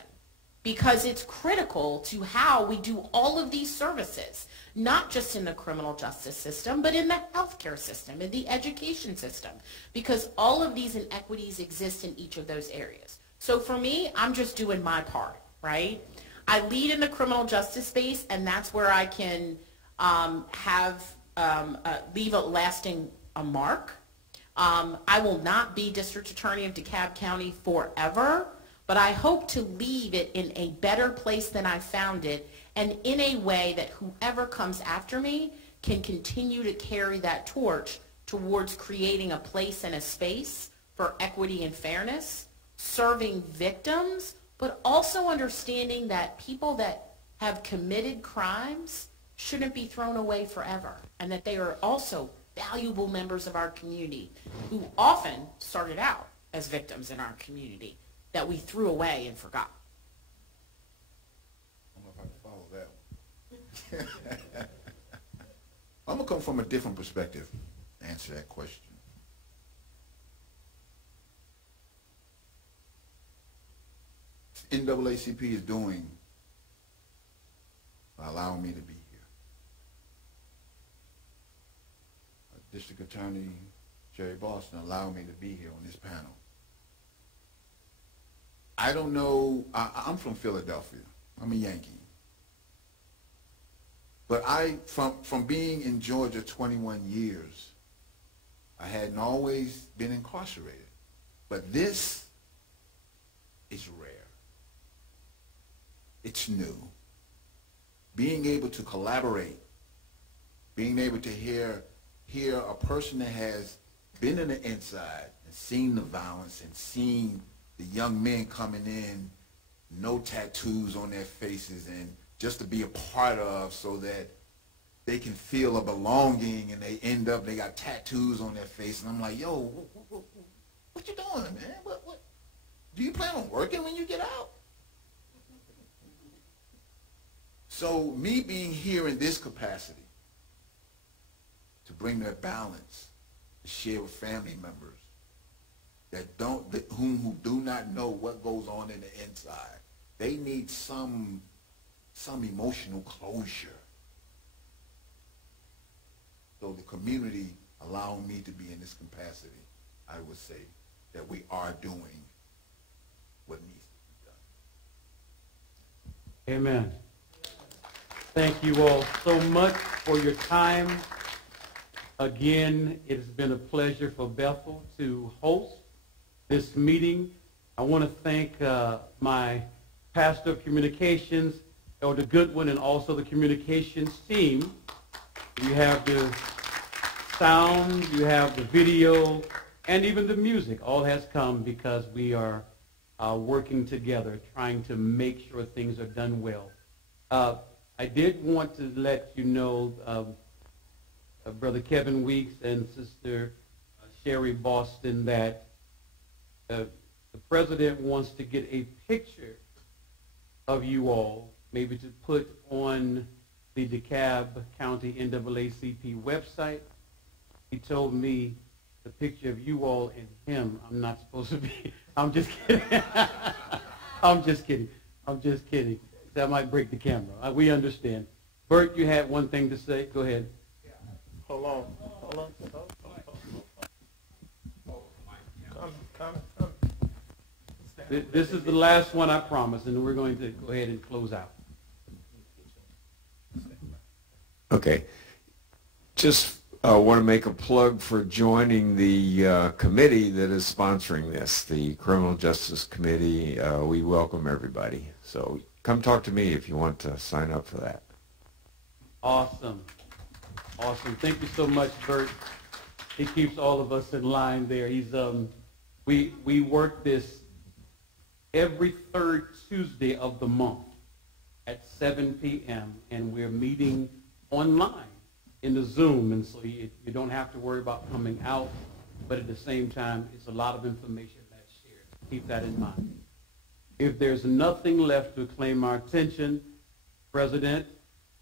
Because it's critical to how we do all of these services, not just in the criminal justice system, but in the healthcare system, in the education system, because all of these inequities exist in each of those areas. So for me, I'm just doing my part, right? I lead in the criminal justice space, and that's where I can leave a lasting mark. I will not be district attorney of DeKalb County forever, but I hope to leave it in a better place than I found it, and in a way that whoever comes after me can continue to carry that torch towards creating a place and a space for equity and fairness, serving victims, but also understanding that people that have committed crimes shouldn't be thrown away forever, and that they are also valuable members of our community who often started out as victims in our community that we threw away and forgot. I don't know if I can follow that one. I'm going to come from a different perspective to answer that question. NAACP is doing by allowing me to be here. District Attorney Jerry Boston allowed me to be here on this panel. I don't know, I'm from Philadelphia. I'm a Yankee. But from being in Georgia 21 years, I hadn't always been incarcerated. But this is rare. It's new. Being able to collaborate, being able to hear a person that has been in the inside and seen the violence and seen the young men coming in, no tattoos on their faces, and just to be a part of so that they can feel a belonging, and they got tattoos on their face, and I'm like, yo, what you doing, man? What? Do you plan on working when you get out? So me being here in this capacity to bring that balance, to share with family members who do not know what goes on in the inside, they need some emotional closure. So the community allowing me to be in this capacity, I would say that we are doing what needs to be done. Amen. Thank you all so much for your time. Again, it has been a pleasure for Bethel to host this meeting. I want to thank my pastor of communications, Elder Goodwin, and also the communications team. You have the sound, you have the video, and even the music. All has come because we are working together, trying to make sure things are done well. I did want to let you know, Brother Kevin Weeks and Sister Sherry Boston, that the president wants to get a picture of you all, maybe to put on the DeKalb County NAACP website. He told me the picture of you all and him, I'm not supposed to be. I'm just kidding. I'm just kidding. I'm just kidding. That might break the camera. We understand. Bert, you had one thing to say. Go ahead. Hold on. Come. This is the last one, I promise, and we're going to go ahead and close out. Okay. Just want to make a plug for joining the committee that is sponsoring this, the Criminal Justice Committee. We welcome everybody. So come talk to me if you want to sign up for that. Awesome. Awesome. Thank you so much, Bert. He keeps all of us in line there. He's we work this every third Tuesday of the month at 7 p.m. and we're meeting online in the Zoom, and so you don't have to worry about coming out, but at the same time, it's a lot of information that's shared. Keep that in mind. If there's nothing left to claim our attention, President,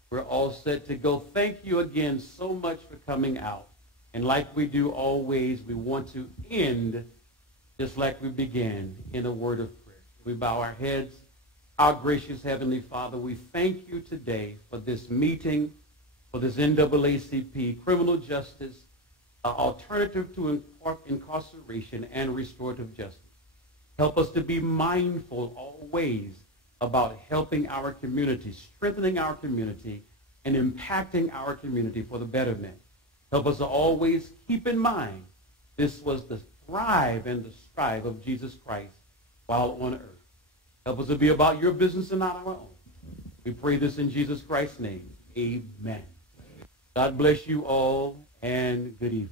we're all set to go. Thank you again so much for coming out. And like we do always, we want to end just like we began, in a word of prayer. We bow our heads. Our gracious Heavenly Father, we thank you today for this meeting, for this NAACP criminal justice, alternative to incarceration and restorative justice. Help us to be mindful always about helping our community, strengthening our community, and impacting our community for the betterment. Help us to always keep in mind this was the thrive and the strive of Jesus Christ while on earth. Help us to be about your business and not our own. We pray this in Jesus Christ's name. Amen. God bless you all, and good evening.